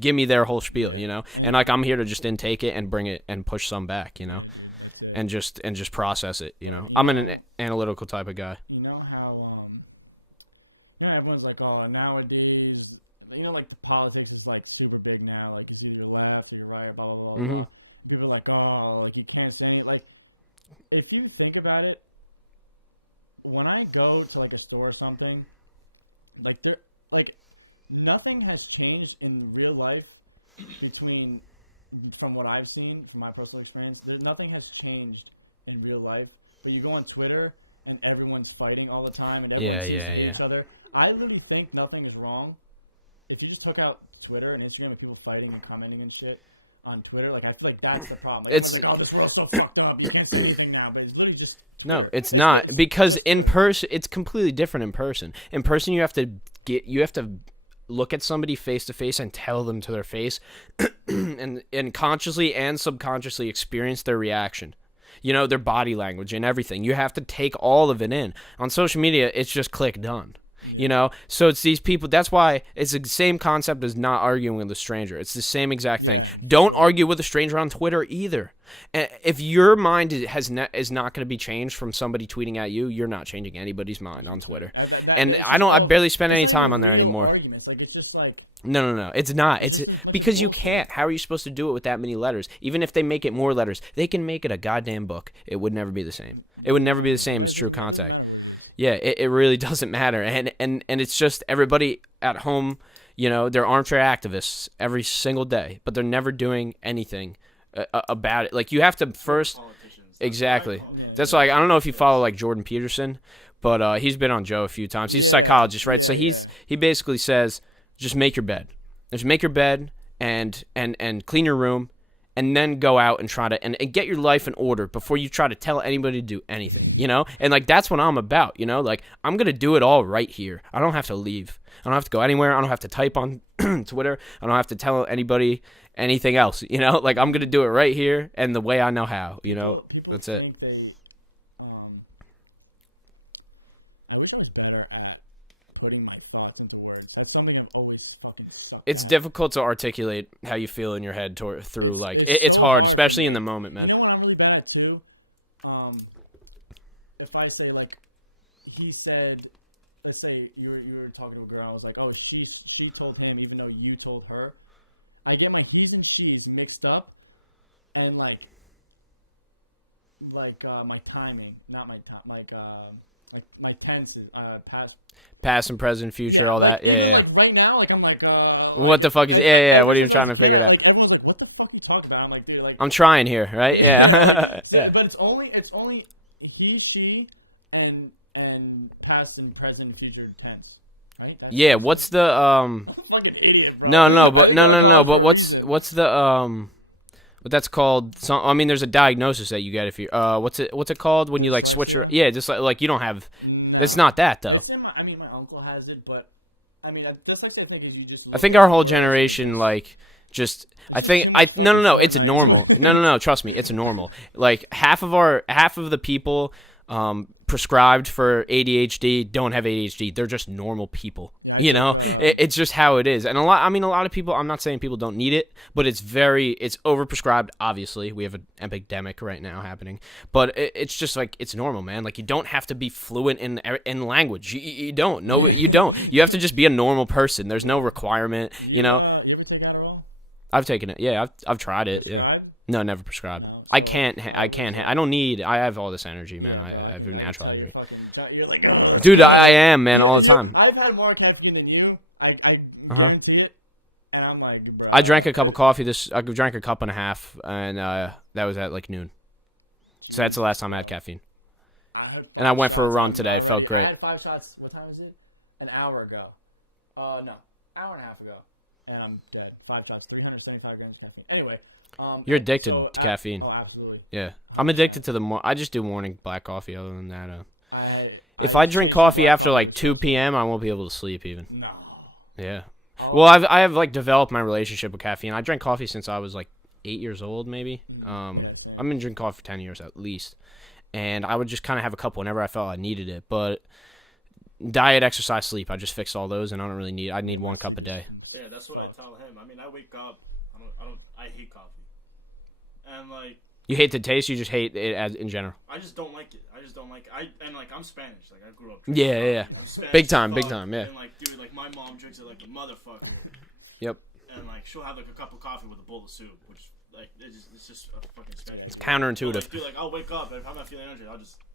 give me their whole spiel, you know, and like, I'm here to just intake it and bring it and push some back, you know, and just process it, you know. I'm an analytical type of guy. You know how everyone's like, oh, nowadays, you know, like, the politics is like super big now, like, it's either left or you're right, blah blah blah. Mm-hmm. People are like, oh, like, you can't say anything. Like, if you think about it, when I go to like a store or something, like, nothing has changed in real life from what I've seen, from my personal experience. Nothing has changed in real life. But you go on Twitter and everyone's fighting all the time and everyone's each other. I really think nothing is wrong. If you just took out Twitter and Instagram and people fighting and commenting and shit on Twitter, like, I feel like that's the problem. Like, it's like, oh, this world's so fucked up. You can't say anything now, but it's literally just... No, it's not, because in person it's completely different. In person, you have to look at somebody face to face and tell them to their face and consciously and subconsciously experience their reaction, you know, their body language and everything. You have to take all of it in. On social media, it's just click done, you know? So it's these people. That's why it's the same concept as not arguing with a stranger. It's the same exact thing. Don't argue with a stranger on Twitter either. And if your mind is not going to be changed from somebody tweeting at you, you're not changing anybody's mind on Twitter. And I barely spend any time on there anymore. Like, it's just like, No. It's not. It's because you can't. How are you supposed to do it with that many letters? Even if they make it more letters, they can make it a goddamn book. It would never be the same. It would never be the same as True Contact. Yeah, it really doesn't matter. And it's just everybody at home, you know, they're armchair activists every single day, but they're never doing anything about it. Like, you have to first... Exactly. That's like, I don't know if you follow, like, Jordan Peterson, but he's been on Joe a few times. He's a psychologist, right? So he basically says, just make your bed. Just make your bed and clean your room, and then go out and try to and get your life in order before you try to tell anybody to do anything, you know? And, like, that's what I'm about, you know? Like, I'm going to do it all right here. I don't have to leave. I don't have to go anywhere. I don't have to type on Twitter. I don't have to tell anybody anything else, you know? Like, I'm going to do it right here and the way I know how, you know? That's it. I wish I was better at putting my thoughts into words. That's something I've always fucking sucked It's at. difficult to articulate how you feel in your head through, like, it's hard, especially in the moment, man. You know what I'm really bad at, too? If I say, like, he said, let's say you were talking to a girl, I was like, oh, she told him even though you told her. I get my he's and she's mixed up, and, like my timing, not my time, like my tenses, Past and present, future, all that. Yeah. Like right now, like I'm like, What the fuck is? Yeah. What are you trying to figure it out? Like, everyone's like, what the fuck are you talking about? I'm like, dude, like. I'm trying here, right? Yeah. Yeah. But it's only he, she, and past and present, and future tense. Right? Yeah. What's the I'm a fucking idiot, bro. No. But what's the what that's called? I mean, there's a diagnosis that you get if you what's it called when you like switch your just like you don't have. It's not that though. I mean, my uncle has it, but I mean, that's actually I think is you just. I think our whole generation like just. No. It's normal. No. Trust me, it's normal. Like half of the people prescribed for ADHD don't have ADHD. They're just normal people. You know, it's just how it is. And a lot of people, I'm not saying people don't need it, but it's overprescribed. Obviously, we have an epidemic right now happening, but it's just like, it's normal, man. Like, you don't have to be fluent in language. You don't. No, you don't. You have to just be a normal person. There's no requirement, you know. You ever take Adderall? I've taken it. Yeah, I've tried it. Yeah. No, never prescribed. I don't need. I have all this energy, man. I have natural energy. You're like, dude, I am, man, all the time. I've had more caffeine than you. I can't see it, and I'm like, bro. I drank a cup of coffee. I drank a cup and a half, and that was at like noon. So that's the last time I had caffeine. And I went for a run today. It felt great. I had 5 shots. What time is it? An hour ago. No, hour and a half ago, and I'm dead. 5 shots, 375 grams of caffeine. Anyway. You're addicted to caffeine. Oh, absolutely. Yeah, I'm addicted to I just do morning black coffee. Other than that, if I drink coffee after like 2 p.m., I won't be able to sleep even. No. Yeah. Well, I have like developed my relationship with caffeine. I drank coffee since I was like 8 years old, maybe. I've been drinking coffee for 10 years at least, and I would just kind of have a couple whenever I felt I needed it. But diet, exercise, sleep, I just fixed all those, and I don't really need. I need 1 cup a day. Yeah, that's what I tell him. I mean, I wake up. I hate coffee. And like, you hate the taste, you just hate it as in general. I just don't like it. I'm Spanish. Like, I grew up. Yeah. Big time, yeah. And like, dude, like my mom drinks it like a motherfucker. Yep. And like, she'll have like a cup of coffee with a bowl of soup, which like it's just a fucking Spanish. It's counterintuitive. Like, dude, like I'll wake up, and if I'm not feeling energy,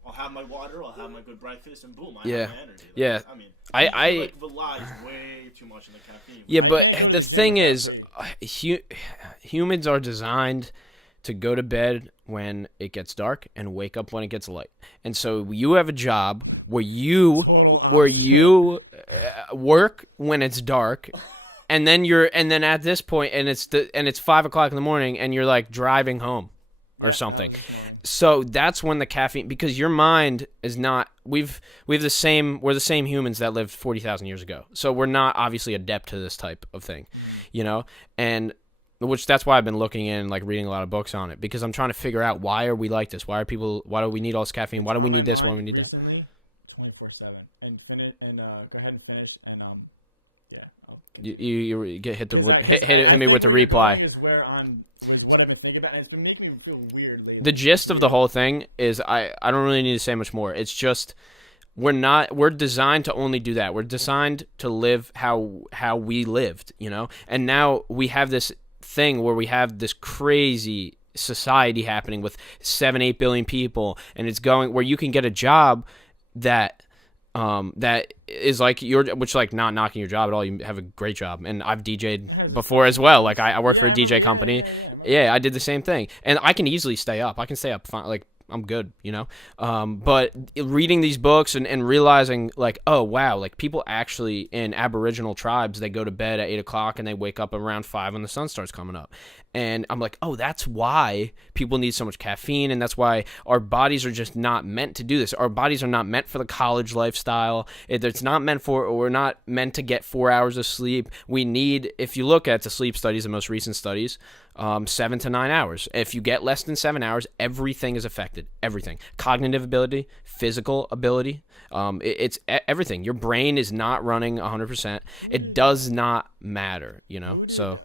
I'll have my water, I'll have my good breakfast, and boom, I have my energy. Like, yeah. I mean, I like relies way too much on the caffeine. Yeah, but the thing is, humans are designed to go to bed when it gets dark and wake up when it gets light. And so you have a job where you work when it's dark, and then at this point, and it's 5 o'clock in the morning, and you're like driving home or something. So that's when the caffeine, because your mind is not. We're the same humans that lived 40,000 years ago. So we're not obviously adept to this type of thing, you know, which that's why I've been looking in, like reading a lot of books on it, because I'm trying to figure out why are we like this? Why do we need all this caffeine? Why do we need this? Why do we need that? 24/7 and finish and go ahead and finish and yeah. You hit me with the reply. Is what I've been thinking about, and it's been making me feel weird lately. The gist of the whole thing is I don't really need to say much more. It's just we're designed to only do that. We're designed to live how we lived, you know? And now we have this thing where we have this crazy society happening with 7-8 billion people, and it's going where you can get a job that is like which like not knocking your job at all. You have a great job, and I've DJ'd before as well. Like I work for a DJ company. Yeah, I did the same thing, and I can easily stay up. I can stay up fine, like I'm good, you know. But reading these books and realizing like, oh wow, like people actually in Aboriginal tribes, they go to bed at 8 o'clock and they wake up around 5 when the sun starts coming up. And I'm like, oh, that's why people need so much caffeine, and that's why our bodies are just not meant to do this. Our bodies are not meant for the college lifestyle. It's not meant for, we're not meant to get 4 hours of sleep. We need, if you look at the sleep studies, the most recent studies, 7 to 9 hours. If you get less than 7 hours, everything is affected. Everything. Cognitive ability, physical ability, it's everything. Your brain is not running 100%. It does not matter, you know, so...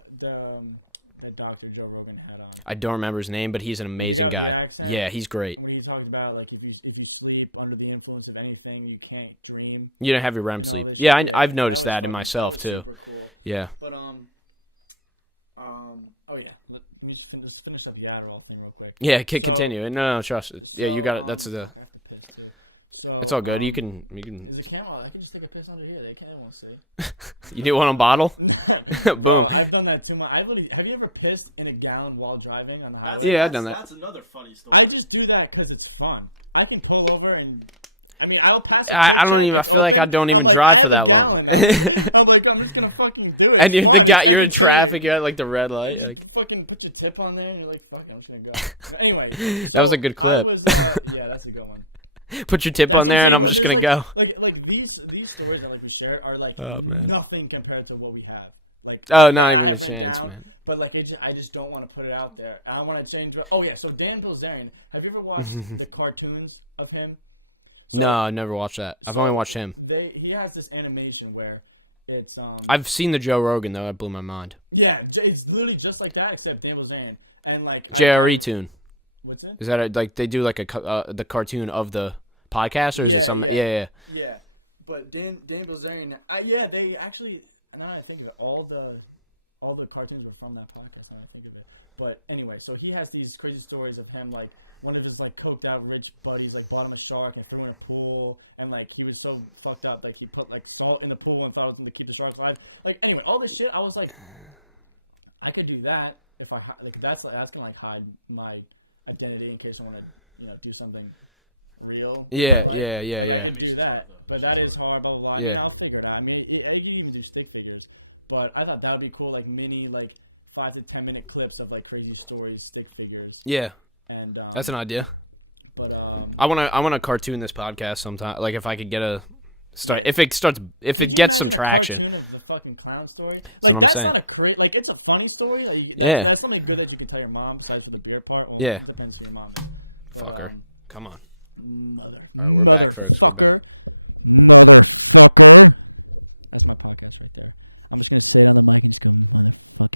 Dr. Joe Rogan had on. I don't remember his name, but he's an amazing guy. Yeah, he's great. When he talked about like if you sleep under the influence of anything, you can't dream. You don't have your REM sleep. Yeah, I've noticed that in myself too. Cool. Yeah. But oh yeah, let me just finish up the Adderall thing real quick. Yeah, continue. No, trust it. Yeah, you got it. That's the. It's all good. You can. There's a camel. I can just take a piss under here. They can't want to see. You do one on bottle? Boom. I've done that too much. Have you ever pissed in a gallon while driving on the highway? Yeah, I've done that. That's another funny story. I just do that because it's fun. I can pull over and. I mean, I'll pass. I don't even. I feel like I don't even drive for that long. I'm like, I'm just gonna fucking do it. And you're in traffic. You're at like the red light. Like. Fucking put your tip on there, and you're like, fuck, I'm just gonna go. But anyway. That was a good clip. Yeah, that's a good one. Put your tip on there, and I'm just gonna go. Like these stories that like we share are like nothing compared to what we have. Like not even a chance, down, man. But like I just don't want to put it out there. I want to change. Oh yeah, so Dan Bilzerian. Have you ever watched the cartoons of him? So, no, I never watched that. I've only watched him. He has this animation where it's I've seen the Joe Rogan though. That blew my mind. Yeah, it's literally just like that except Dan Bilzerian and like JRE tune. What's it? Is that like they do like the cartoon of the podcast, or is it some? Yeah. But Dan Bilzerian, they actually. Now I think of it, all the cartoons were from that podcast. Now I think of it. But anyway, so he has these crazy stories of him, like one of his like coked out rich buddies like bought him a shark and threw him in a pool, and like he was so fucked up like he put like salt in the pool and thought it was going to keep the shark alive. Like anyway, all this shit, I was like, I could do that if I like that's gonna like hide my identity in case I want to do something real. Yeah. Do that. But that is hard, blah, blah, blah. Yeah. I'll figure it out. I mean, you can even do stick figures. But I thought that would be cool, like mini, like 5 to 10 minute clips of like crazy stories, stick figures. Yeah. And that's an idea. But I want to cartoon this podcast sometime. Like if I could get if it gets some traction. The fucking clown story. That's what I'm saying. Not like it's a funny story. Like, yeah. That's something good that you can tell your mom. Like for the beer part. Well, yeah. It depends on your mom. But, Fucker. Come on. Mother. All right, we're back, folks. We're back. That's my podcast right there.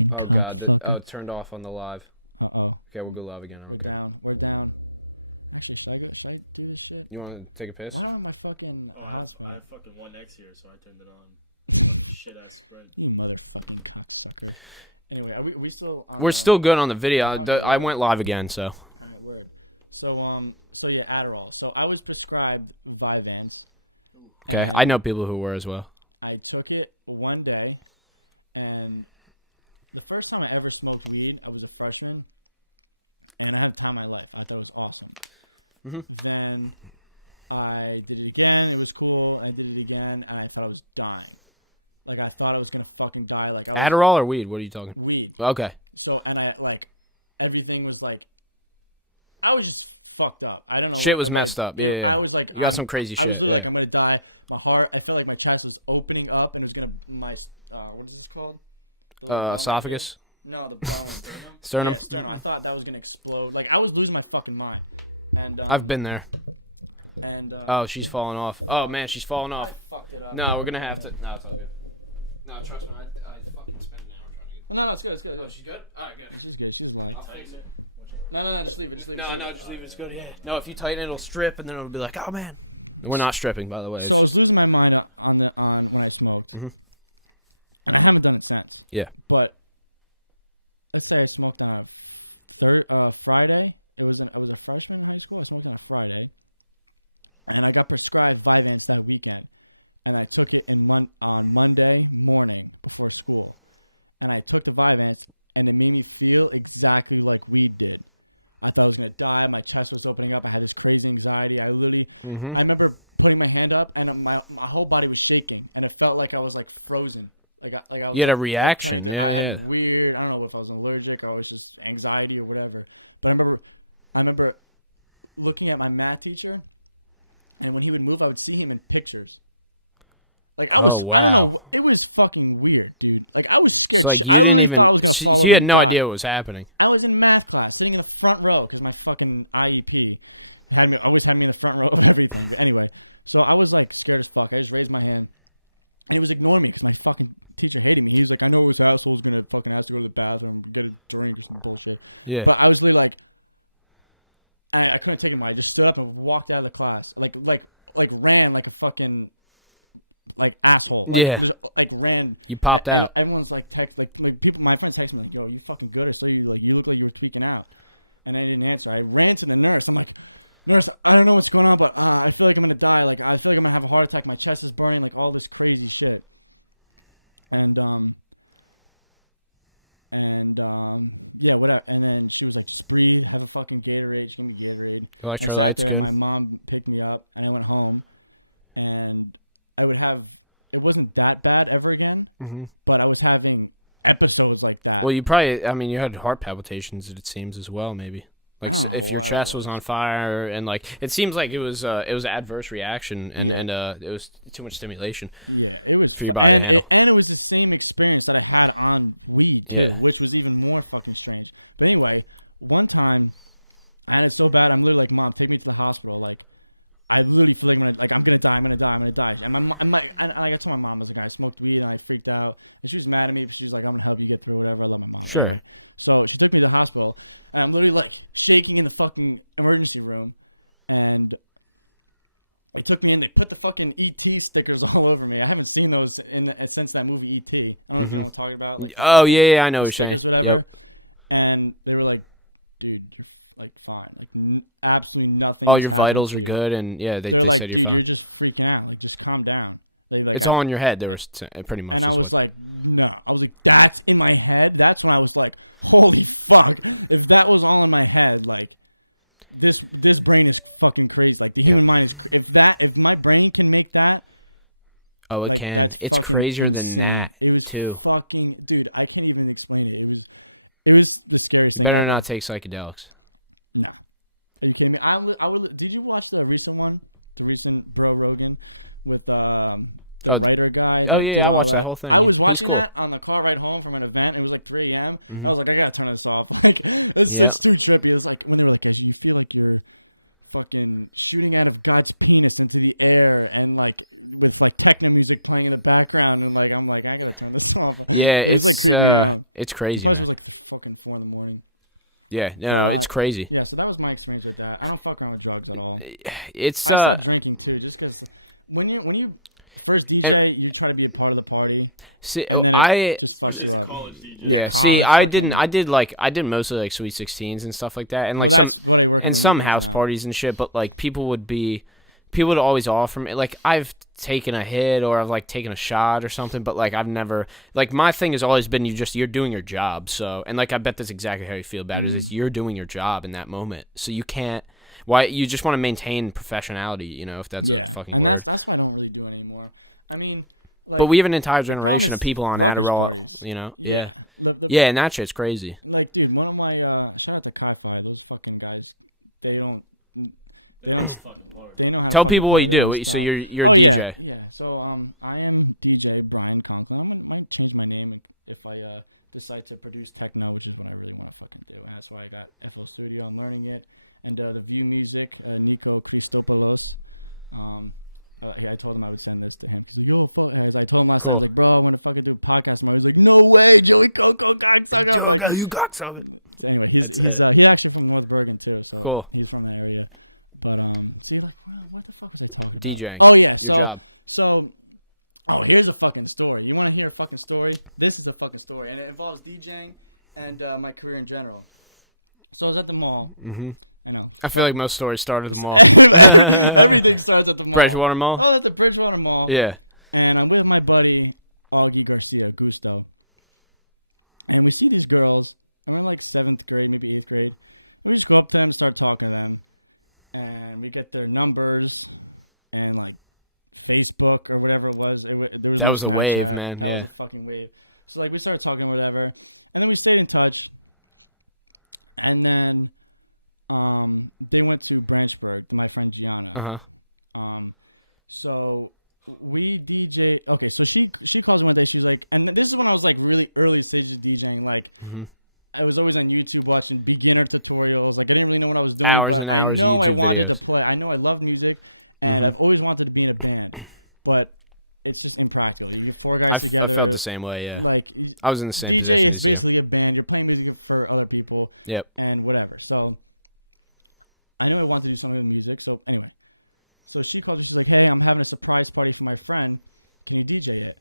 Oh God! It turned off on the live. Uh-oh. Okay, we'll go live again. I don't care. We're down. You want to take a piss? Oh, I have fucking 1X here, so I turned it on. It's fucking shit ass spread. Anyway, are we still? We're still good on the video. I went live again, so. So yeah, Adderall. So I was prescribed Vyvanse. Okay, I know people who were as well. I took it one day, and the first time I ever smoked weed, I was a freshman, and I had time I left. I thought it was awesome. Mm-hmm. Then I did it again. It was cool. I did it again, and I thought I was dying. Like I thought I was gonna fucking die. Like Adderall or weed? What are you talking? Weed. Okay. So and I like everything was like I was just fucked up. I don't know. Shit was messed up. Yeah. I was like, you got some crazy shit. Yeah. Like, I'm gonna die. My heart. I felt like my chest was opening up, and it was gonna what is this called? Esophagus. No, the bone. Sternum. Yeah, sternum. I thought that was gonna explode. Like I was losing my fucking mind. And I've been there. And oh, she's falling off. Oh man, she's falling off. I fucked it up. No, we're gonna have to. No, it's all good. No, trust me. I fucking spent an hour trying to get. No, it's good. It's good. Oh, she's good. All right, good. I'll fix it. No, just leave it. No, just leave it. It's good. Yeah. No, if you tighten it, it'll strip, and then it'll be like, oh man. We're not stripping, by the way. It's So just losing my mind on when I smoked. Mhm. I haven't done it since. yeah. But let's say I smoked on a Friday. I was a freshman in high school, so on a Friday. And I got prescribed Friday instead of weekend. And I took it on Monday morning before school. And I took the vitamins, and it made me feel exactly like weed did. I thought I was going to die. My chest was opening up. I had this crazy anxiety. I literally, I remember putting my hand up, and my whole body was shaking. And it felt like I was, like, frozen. Like I was, You had a reaction. like, Yeah. Weird. I don't know if I was allergic or it was just anxiety or whatever. But I remember looking at my math teacher, and when he would move, I would see him in pictures. Like, Wow. It was fucking weird, dude. Like, I was sick. It's like you didn't even. So you had no idea what was happening. I was in math class, sitting in the front row because my fucking IEP always had me in the front row. Anyway, so I was like scared as fuck. I just raised my hand, and he was ignoring me because I fucking kids are hating me. He's like, I know we're assholes gonna fucking have to go to the bathroom, get a drink, and bullshit. Yeah. But I was really like, I couldn't take it anymore. I just stood up and walked out of the class, like ran like a fucking. Like asshole. Yeah. Like ran. You popped out. Everyone's like people. My friends text me, "Yo, you fucking good." So you look like you were freaking out, and I didn't answer. I ran to the nurse. I'm like, nurse, I don't know what's going on, but I feel like I'm gonna die. Like I feel like I'm gonna have a heart attack. My chest is burning. Like all this crazy shit. And yeah, whatever. And then she was like, "Spree, have a fucking Gatorade." She gave me Gatorade. Electrolytes good. My mom picked me up, and I went home, and I would have, it wasn't that bad ever again, but I was having episodes like that. Well, you had heart palpitations, it seems, as well, maybe. Like, if your chest was on fire, and, like, it seems like it was adverse reaction, and it was too much stimulation for your body to handle. And it was the same experience that I had on weed, which was even more fucking strange. But anyway, one time, I had it so bad, I'm literally like, Mom, take me to the hospital, like, I literally feel like I'm gonna die. And I got to my mom, I was like, I smoked weed and I freaked out. And she's mad at me. She's like, I'm gonna help you get through whatever. Sure. So she took me to the hospital, and I'm literally like shaking in the fucking emergency room, and they took me in. They put the fucking EP stickers all over me. I haven't seen those since that movie EP. I don't know what I'm talking about. Like, oh yeah, I know what you're saying. Yep. And they were like, dude, like fine. Like, absolutely nothing. All your vitals are good, and yeah, they like, said you're fine. You're just freaking out. Like, just calm down. Like, It's all in your head. There was pretty much is I was what. like, no. I was like, that's in my head. That's when I was like, holy fuck. If that was all in my head, like, this brain is fucking crazy. Like, if my brain can make that. Oh, it can. It's crazier than that too. Fucking, dude, I can't even explain it. It was the scariest. You better not take psychedelics. No. I would. Did you watch the recent one? The recent Bro Rogan with Oh yeah, I watched that whole thing. He's cool. On the car ride home from an event, it was like 3 a.m. I was like, I gotta turn this off. Like, Yeah. It's too trippy. It was like, you feel like you're fucking shooting out of God's penis into the air, and like with like techno music playing in the background, and like I'm like, I gotta turn this off. Yeah, it's crazy, man. Fucking 4 in the morning. Yeah, no, it's crazy. Yeah, so that was my experience with that. I don't fuck around with drugs at all. It's Drinking too, just because when you first DJ, you try to be a part of the party. See, Especially as a college DJ. Yeah, see, I did mostly like Sweet 16s and stuff like that, and like some house parties and shit. But like people would always offer me, like, I've taken a hit or I've like taken a shot or something, but like I've never, like, my thing has always been you're doing your job. So, and like I bet that's exactly how you feel about it, is you're doing your job in that moment. So you can't, you just want to maintain professionality, you know, if that's a fucking word. That's what I don't really do anymore. I mean, like, But we have an entire generation of people on Adderall, you know, yeah, and that shit's crazy. Like, dude, one of my shout out to Kai-Fi, those fucking guys. They're fucking hard. Tell people what you do. So you're a DJ. Yeah. So I am DJ Brian Conklin. I might change my name if I decide to produce techno, which is what I really want to fucking do. And that's why I got FL Studio. I'm learning it. And the View Music, Nico Christopoulos. Yeah, I told him I would send this to him. No fucking I told him Cool. I'm gonna fucking do a podcast. And I was like, no way, Joey Coco got it. Joga, you got something. Anyway, That's it. He's actually from North Bergen too. So Cool. He's from that area. So like, what the fuck is DJing. Oh, yeah. Your job. So, here's a fucking story. You want to hear a fucking story? This is the fucking story. And it involves DJing and my career in general. So I was at the mall. Mm-hmm. I know. I feel like most stories start at the mall. Everything starts at the mall. Bridgewater Mall? Oh, it's the Bridgewater Mall. Yeah. And I'm with my buddy, Augie Garcia, Gusto. And we see these girls. I'm like 7th grade, maybe 8th grade. We just go up to them, start talking to them. And we get their numbers and like Facebook or whatever it was. That was a wave, man. Yeah. That was a fucking wave. So like we started talking or whatever. And then we stayed in touch. And then they went to Branchburg to my friend Gianna. Uh-huh. So we DJ. Okay, so she calls me one day. She's like, and this is when I was like really early stages of DJing. Like, I was always on YouTube watching beginner tutorials. Like, I didn't really know what I was doing. Hours and hours of YouTube videos. I know I love music, and I've always wanted to be in a band, but it's just impractical. I felt the same way. Yeah. Like, I was in the same position as you. A band, you're playing music for other people. Yep. And whatever. So I knew I wanted to do something with music. So anyway. So she called me, she's like, hey, I'm having a surprise party for my friend. Can you DJ it?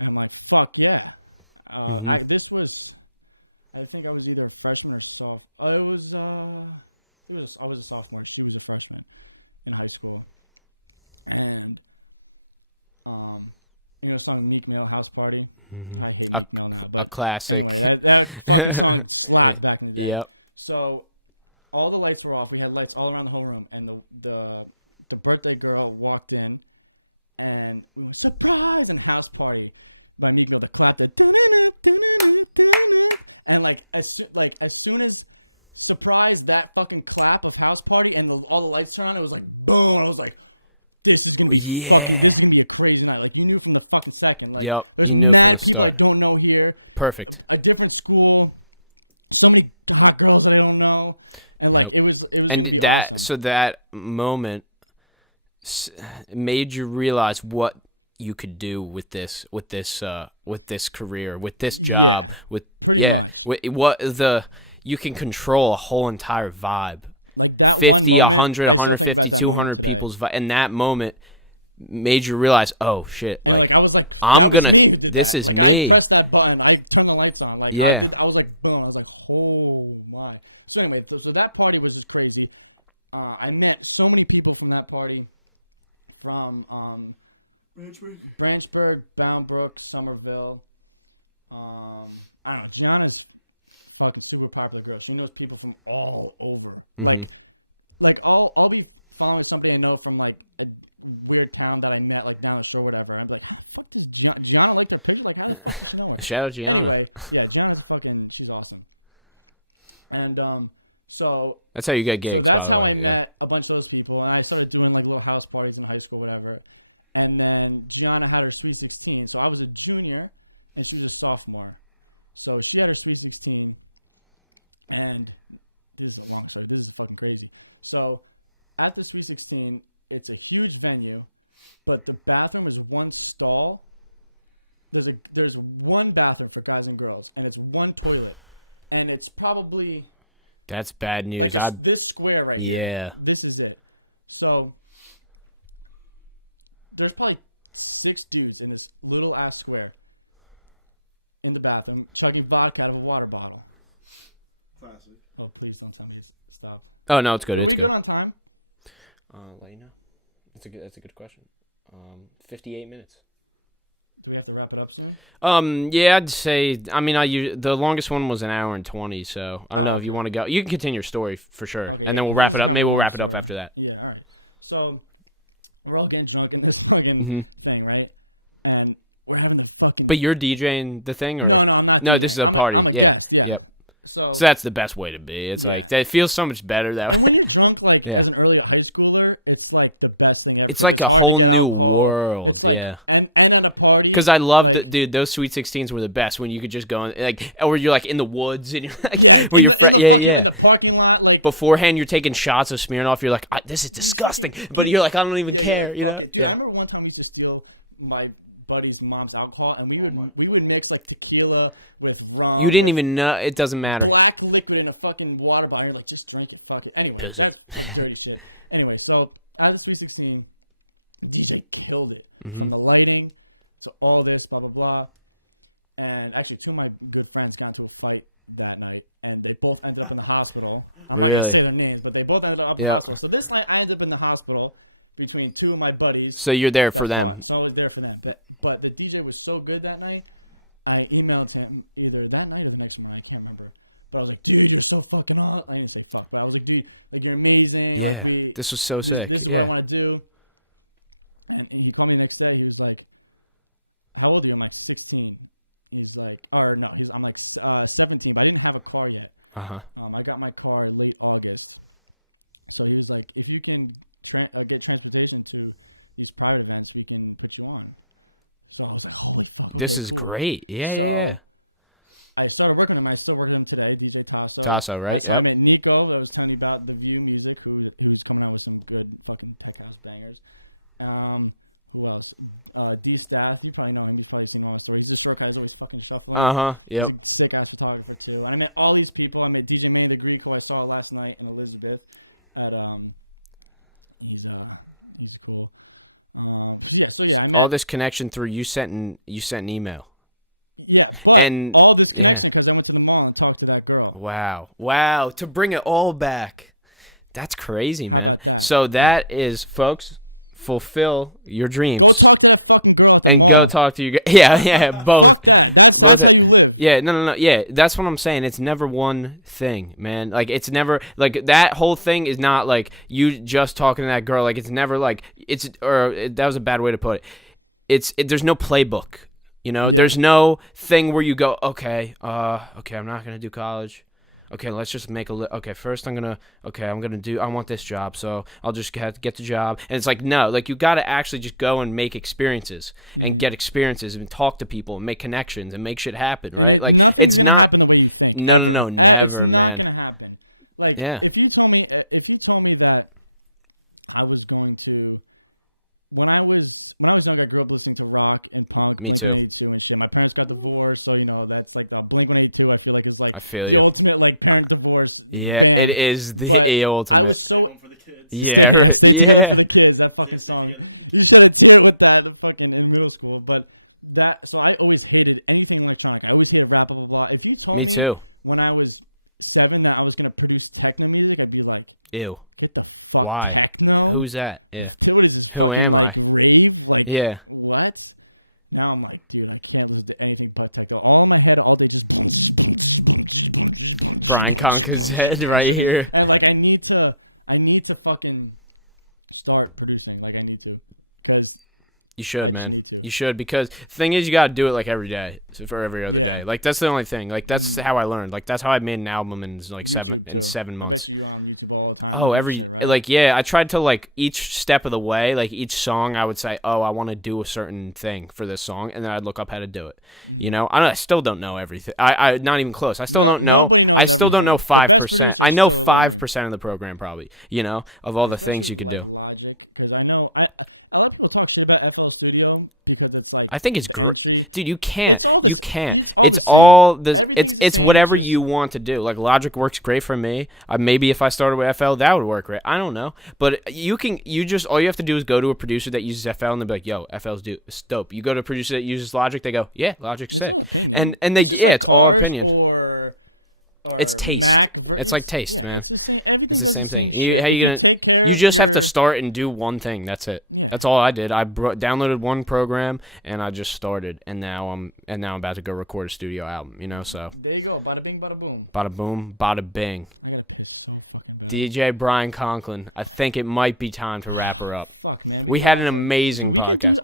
And I'm like, fuck yeah. This was, I think I was either a freshman or sophomore. I was a sophomore. She was a freshman in high school. And, you know, song Meek Mill House Party. A classic. Yep. So all the lights were off. We had lights all around the whole room, and the birthday girl walked in, and surprise and house party by Meek Mill. The clap, and as soon as surprise, that fucking clap of house party and all the lights turned on, it was like boom. I was like, this is gonna be a crazy night. Like, you knew from the fucking second. Like, yep, you knew from the start. I don't know here. Perfect. A different school. So many hot girls that I don't know. And yep. It was and that moment made you realize what you could do with this career, with this job, you can control a whole entire vibe. 50, 100, 150, 200 people's vibe. And that moment made you realize, oh shit, like this is me. I pressed that button. I turned the lights on. Like, yeah. I was like, boom. I was like, oh my. So anyway, so that party was just crazy. I met so many people from that party, from Branchburg, Boundbrook, Somerville. I don't know. Gianna's fucking super popular girl. She knows people from all over. Like I'll be following somebody I know from like a weird town that I met like down the shore or whatever. I'm like, what is Gianna like that? Like, I don't know. Shout out Gianna. Anyway, yeah, Gianna's she's awesome. And so that's how you get gigs, so by the way. I met a bunch of those people, and I started doing like little house parties in high school, whatever. And then Gianna had her Sweet 16, so I was a junior, and she was a sophomore. So she had her Sweet 16, and this is a long story. This is fucking crazy. So at the Sweet 16, it's a huge venue, but the bathroom is one stall. There's one bathroom for guys and girls, and it's one toilet, and it's probably that's bad news. Like this square right here. This is it. So there's probably 6 dudes in this little ass square in the bathroom chugging vodka out of a water bottle. Classic. Oh, please don't tell me to stop. Oh no, it's good. It's good. Are we good on time? Let you know. That's a good question. 58 minutes. Do we have to wrap it up soon? Yeah, I'd say. I mean, the longest one was an hour and 20. So I don't know if you want to go. You can continue your story for sure, okay. And then we'll wrap it up. Maybe we'll wrap it up after that. Yeah. All right. So we're all getting drunk in this fucking thing, right? And we're having a fucking. But you're DJing the thing, or no, I'm not. No, this is a party. Yeah. Yep. So that's the best way to be. It's like that feels so much better that way. When you're drunk, like as an early high schooler, it's like the best thing ever. It's like a whole new world, like, yeah. And at a party. Because I loved it, dude. Those Sweet 16s were the best when you could just go in, like, or you're like in the woods and you're like, where your friend, in the parking lot, like. Beforehand, you're taking shots of Smirnoff. You're like, this is disgusting, but you're like, I don't even care, you know? Yeah. I remember one time I used to steal my buddy's mom's alcohol, and we would mix like tequila with rum. You didn't even know. It doesn't matter. Black liquid in a fucking water bottle. Like, just drink it, fucking. Anyway, Pussy. Dirty shit. Anyway, so I had the Sweet 16, DJ killed it. Mm-hmm. From the lighting to all this, blah, blah, blah. And actually, two of my good friends got into a fight that night, and they both ended up in the hospital. Really? I don't say their names, but they both ended up in the hospital. So this night, I ended up in the hospital between two of my buddies. So you're there for them. So I was there for them. But the DJ was so good that night, I emailed him either that night or the next one, I can't remember. But I was like, dude, you're so fucking hot. I didn't say fuck, but I was like, dude, like, you're amazing. Yeah, like, this was so sick. This is Yeah. what I want to do. And he called me the next day. He was like, how old are you? I'm like 16. He's like, or no, I'm like 17, but I didn't have a car yet. Uh-huh. I got my car in late August. So he was like, if you can get transportation to these private events, we can put you on. So I was like, oh, fuck. This is great. Yeah. I started working with him. I still work with him today, DJ Tasso. Tasso, right? So Yep. I met Nico, that I was telling you about, the View Music, who's coming out with some good fucking tech-house bangers. Who else? D-Staff, you probably know him. You've probably seen all the stories. This guy's always fucking stuff. Uh-huh, yep. Steakhouse photographer, too. I met all these people. I met DJ Man the Greek, who I saw last night, and Elizabeth at, he's cool. I met All this connection through you sent an email. Yeah, and all this connection because I went to the mall and talked to that girl. Wow. To bring it all back. That's crazy, man. So that is, folks, fulfill your dreams. Go talk to that fucking girl and go talk to you. Yeah, both. Yeah, no. Yeah, that's what I'm saying. It's never one thing, man. Like, it's never, like, that whole thing is not, like, you just talking to that girl. Like, it's never, like, that was a bad way to put it. There's no playbook. You know, there's no thing where you go, okay, I'm not going to do college. Okay, let's just make okay, first I want this job, so I'll just get the job. And it's like, no, like, you got to actually just go and make experiences and get experiences and talk to people and make connections and make shit happen, right? Like, it's not, no, never, man. Like, yeah. If you told me that I was going to, when I was younger, I grew up listening to rock and punk. Me too. My parents got divorced, so, you know, that's like the Blink-182. I feel like it's like I feel you. The ultimate, like, parent divorce. Yeah, it is the ultimate. Home for the kids. Yeah, right. Yeah. The kids, that fucking song. He's trying to do it with that fucking in middle school, but so I always hated anything electronic. I always hated rap, blah, blah, blah. If you told me too. When I was 7 that I was going to produce techno music, I'd be like, ew. Get the fuck Why? Techno? Who's that? Yeah. Who am I? Rave? Like, yeah. What? Now I'm like, dude, I can't listen to anything but techno. All in my head, all these. Brian Conklin's head right here. And like, I need to fucking start producing. Like, I need to, because you should, man. You should, because the thing is, you gotta do it like every day, for every other day. Like, that's the only thing. Like, that's how I learned. Like, that's how I made an album in like 7 months. Oh, I tried to, like, each step of the way, like, each song, I would say, I want to do a certain thing for this song, and then I'd look up how to do it. You know, I still don't know everything. I not even close. I still don't know 5%. I know 5% of the program, probably, you know, of all the things you could do. I think it's great, dude. You can't. It's all this. It's whatever you want to do. Like, Logic works great for me. Maybe if I started with FL, that would work great. I don't know, but all you have to do is go to a producer that uses FL, and they'll be like, "Yo, FL's dope." You go to a producer that uses Logic, they go, "Yeah, Logic's sick," and it's all opinion. It's taste. It's like taste, man. It's the same thing. You just have to start and do one thing. That's it. That's all I did. I downloaded one program and I just started, and now I'm about to go record a studio album. You know, so there you go. Bada bing, bada boom. Bada boom, bada bing. DJ Brian Conklin. I think it might be time to wrap her up. We had an amazing podcast.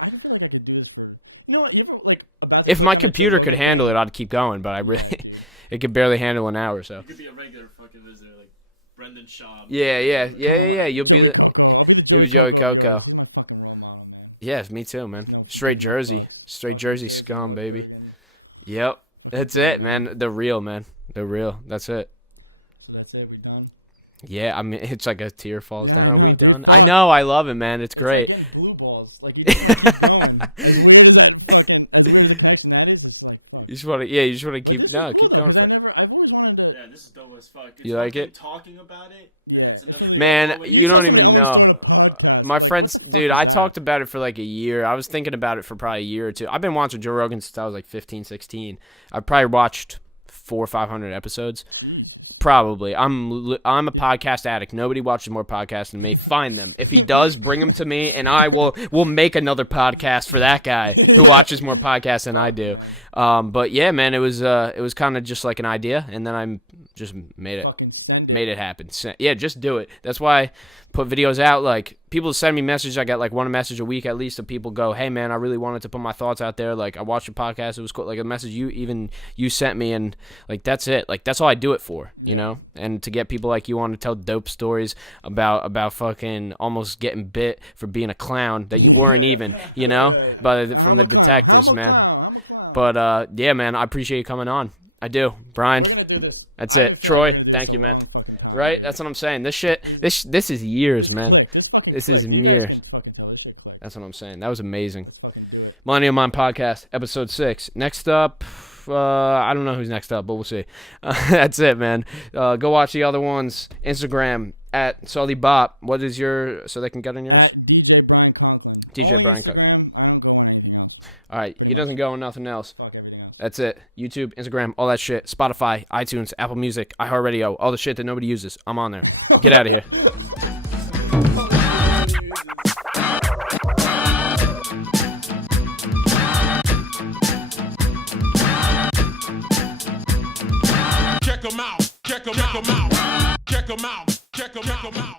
If my computer could handle it, I'd keep going, but it could barely handle an hour. So. You could be a regular fucking visitor, like Brendan Shaw. Yeah. You'll be Joey Coco. Yes, me too, man. Straight Jersey scum, baby. Yep, that's it, man. The real, man. The real. That's it. So that's it. We done. Yeah, I mean, it's like a tear falls down. Are we done? I know. I love it, man. It's great. Like blue balls. Like, you just want to keep going for it. I've always wanted to. Yeah, this is dope as fuck. You like it? Talking about it. Man, you don't even know. My friends, dude, I talked about it for like a year. I was thinking about it for probably a year or two. I've been watching Joe Rogan since I was like 15, 16. I've probably watched 400 or 500 episodes. Probably. I'm a podcast addict. Nobody watches more podcasts than me. Find them. If he does, bring them to me, and we'll make another podcast for that guy who watches more podcasts than I do. But yeah, man, it was kind of just like an idea, and then I just made it happen. Yeah, just do it. That's why I put videos out. Like, people send me messages. I get like one message a week at least of people go, hey man, I really wanted to put my thoughts out there. Like, I watched your podcast. It was cool. Like a message you sent me, and like that's it. Like, that's all I do it for, you know? And to get people like you on to tell dope stories about fucking almost getting bit for being a clown that you weren't even, you know? From the detectives, man. But yeah, man, I appreciate you coming on. I do. Brian, that's it. Troy, thank you, man. Right? That's what I'm saying. This shit, this is years, man. This is years. That's what I'm saying. That was amazing. Millennial Mind Podcast, episode 6. Next up, I don't know who's next up, but we'll see. That's it, man. Go watch the other ones. Instagram, at Sully Bop. What is so they can get on yours? DJ Brian Conklin. DJ Brian Conklin. All right. He doesn't go on nothing else. That's it. YouTube, Instagram, all that shit. Spotify, iTunes, Apple Music, iHeartRadio, all the shit that nobody uses. I'm on there. Get out of here. Check 'em out. Check 'em out. Check 'em out. Check 'em out.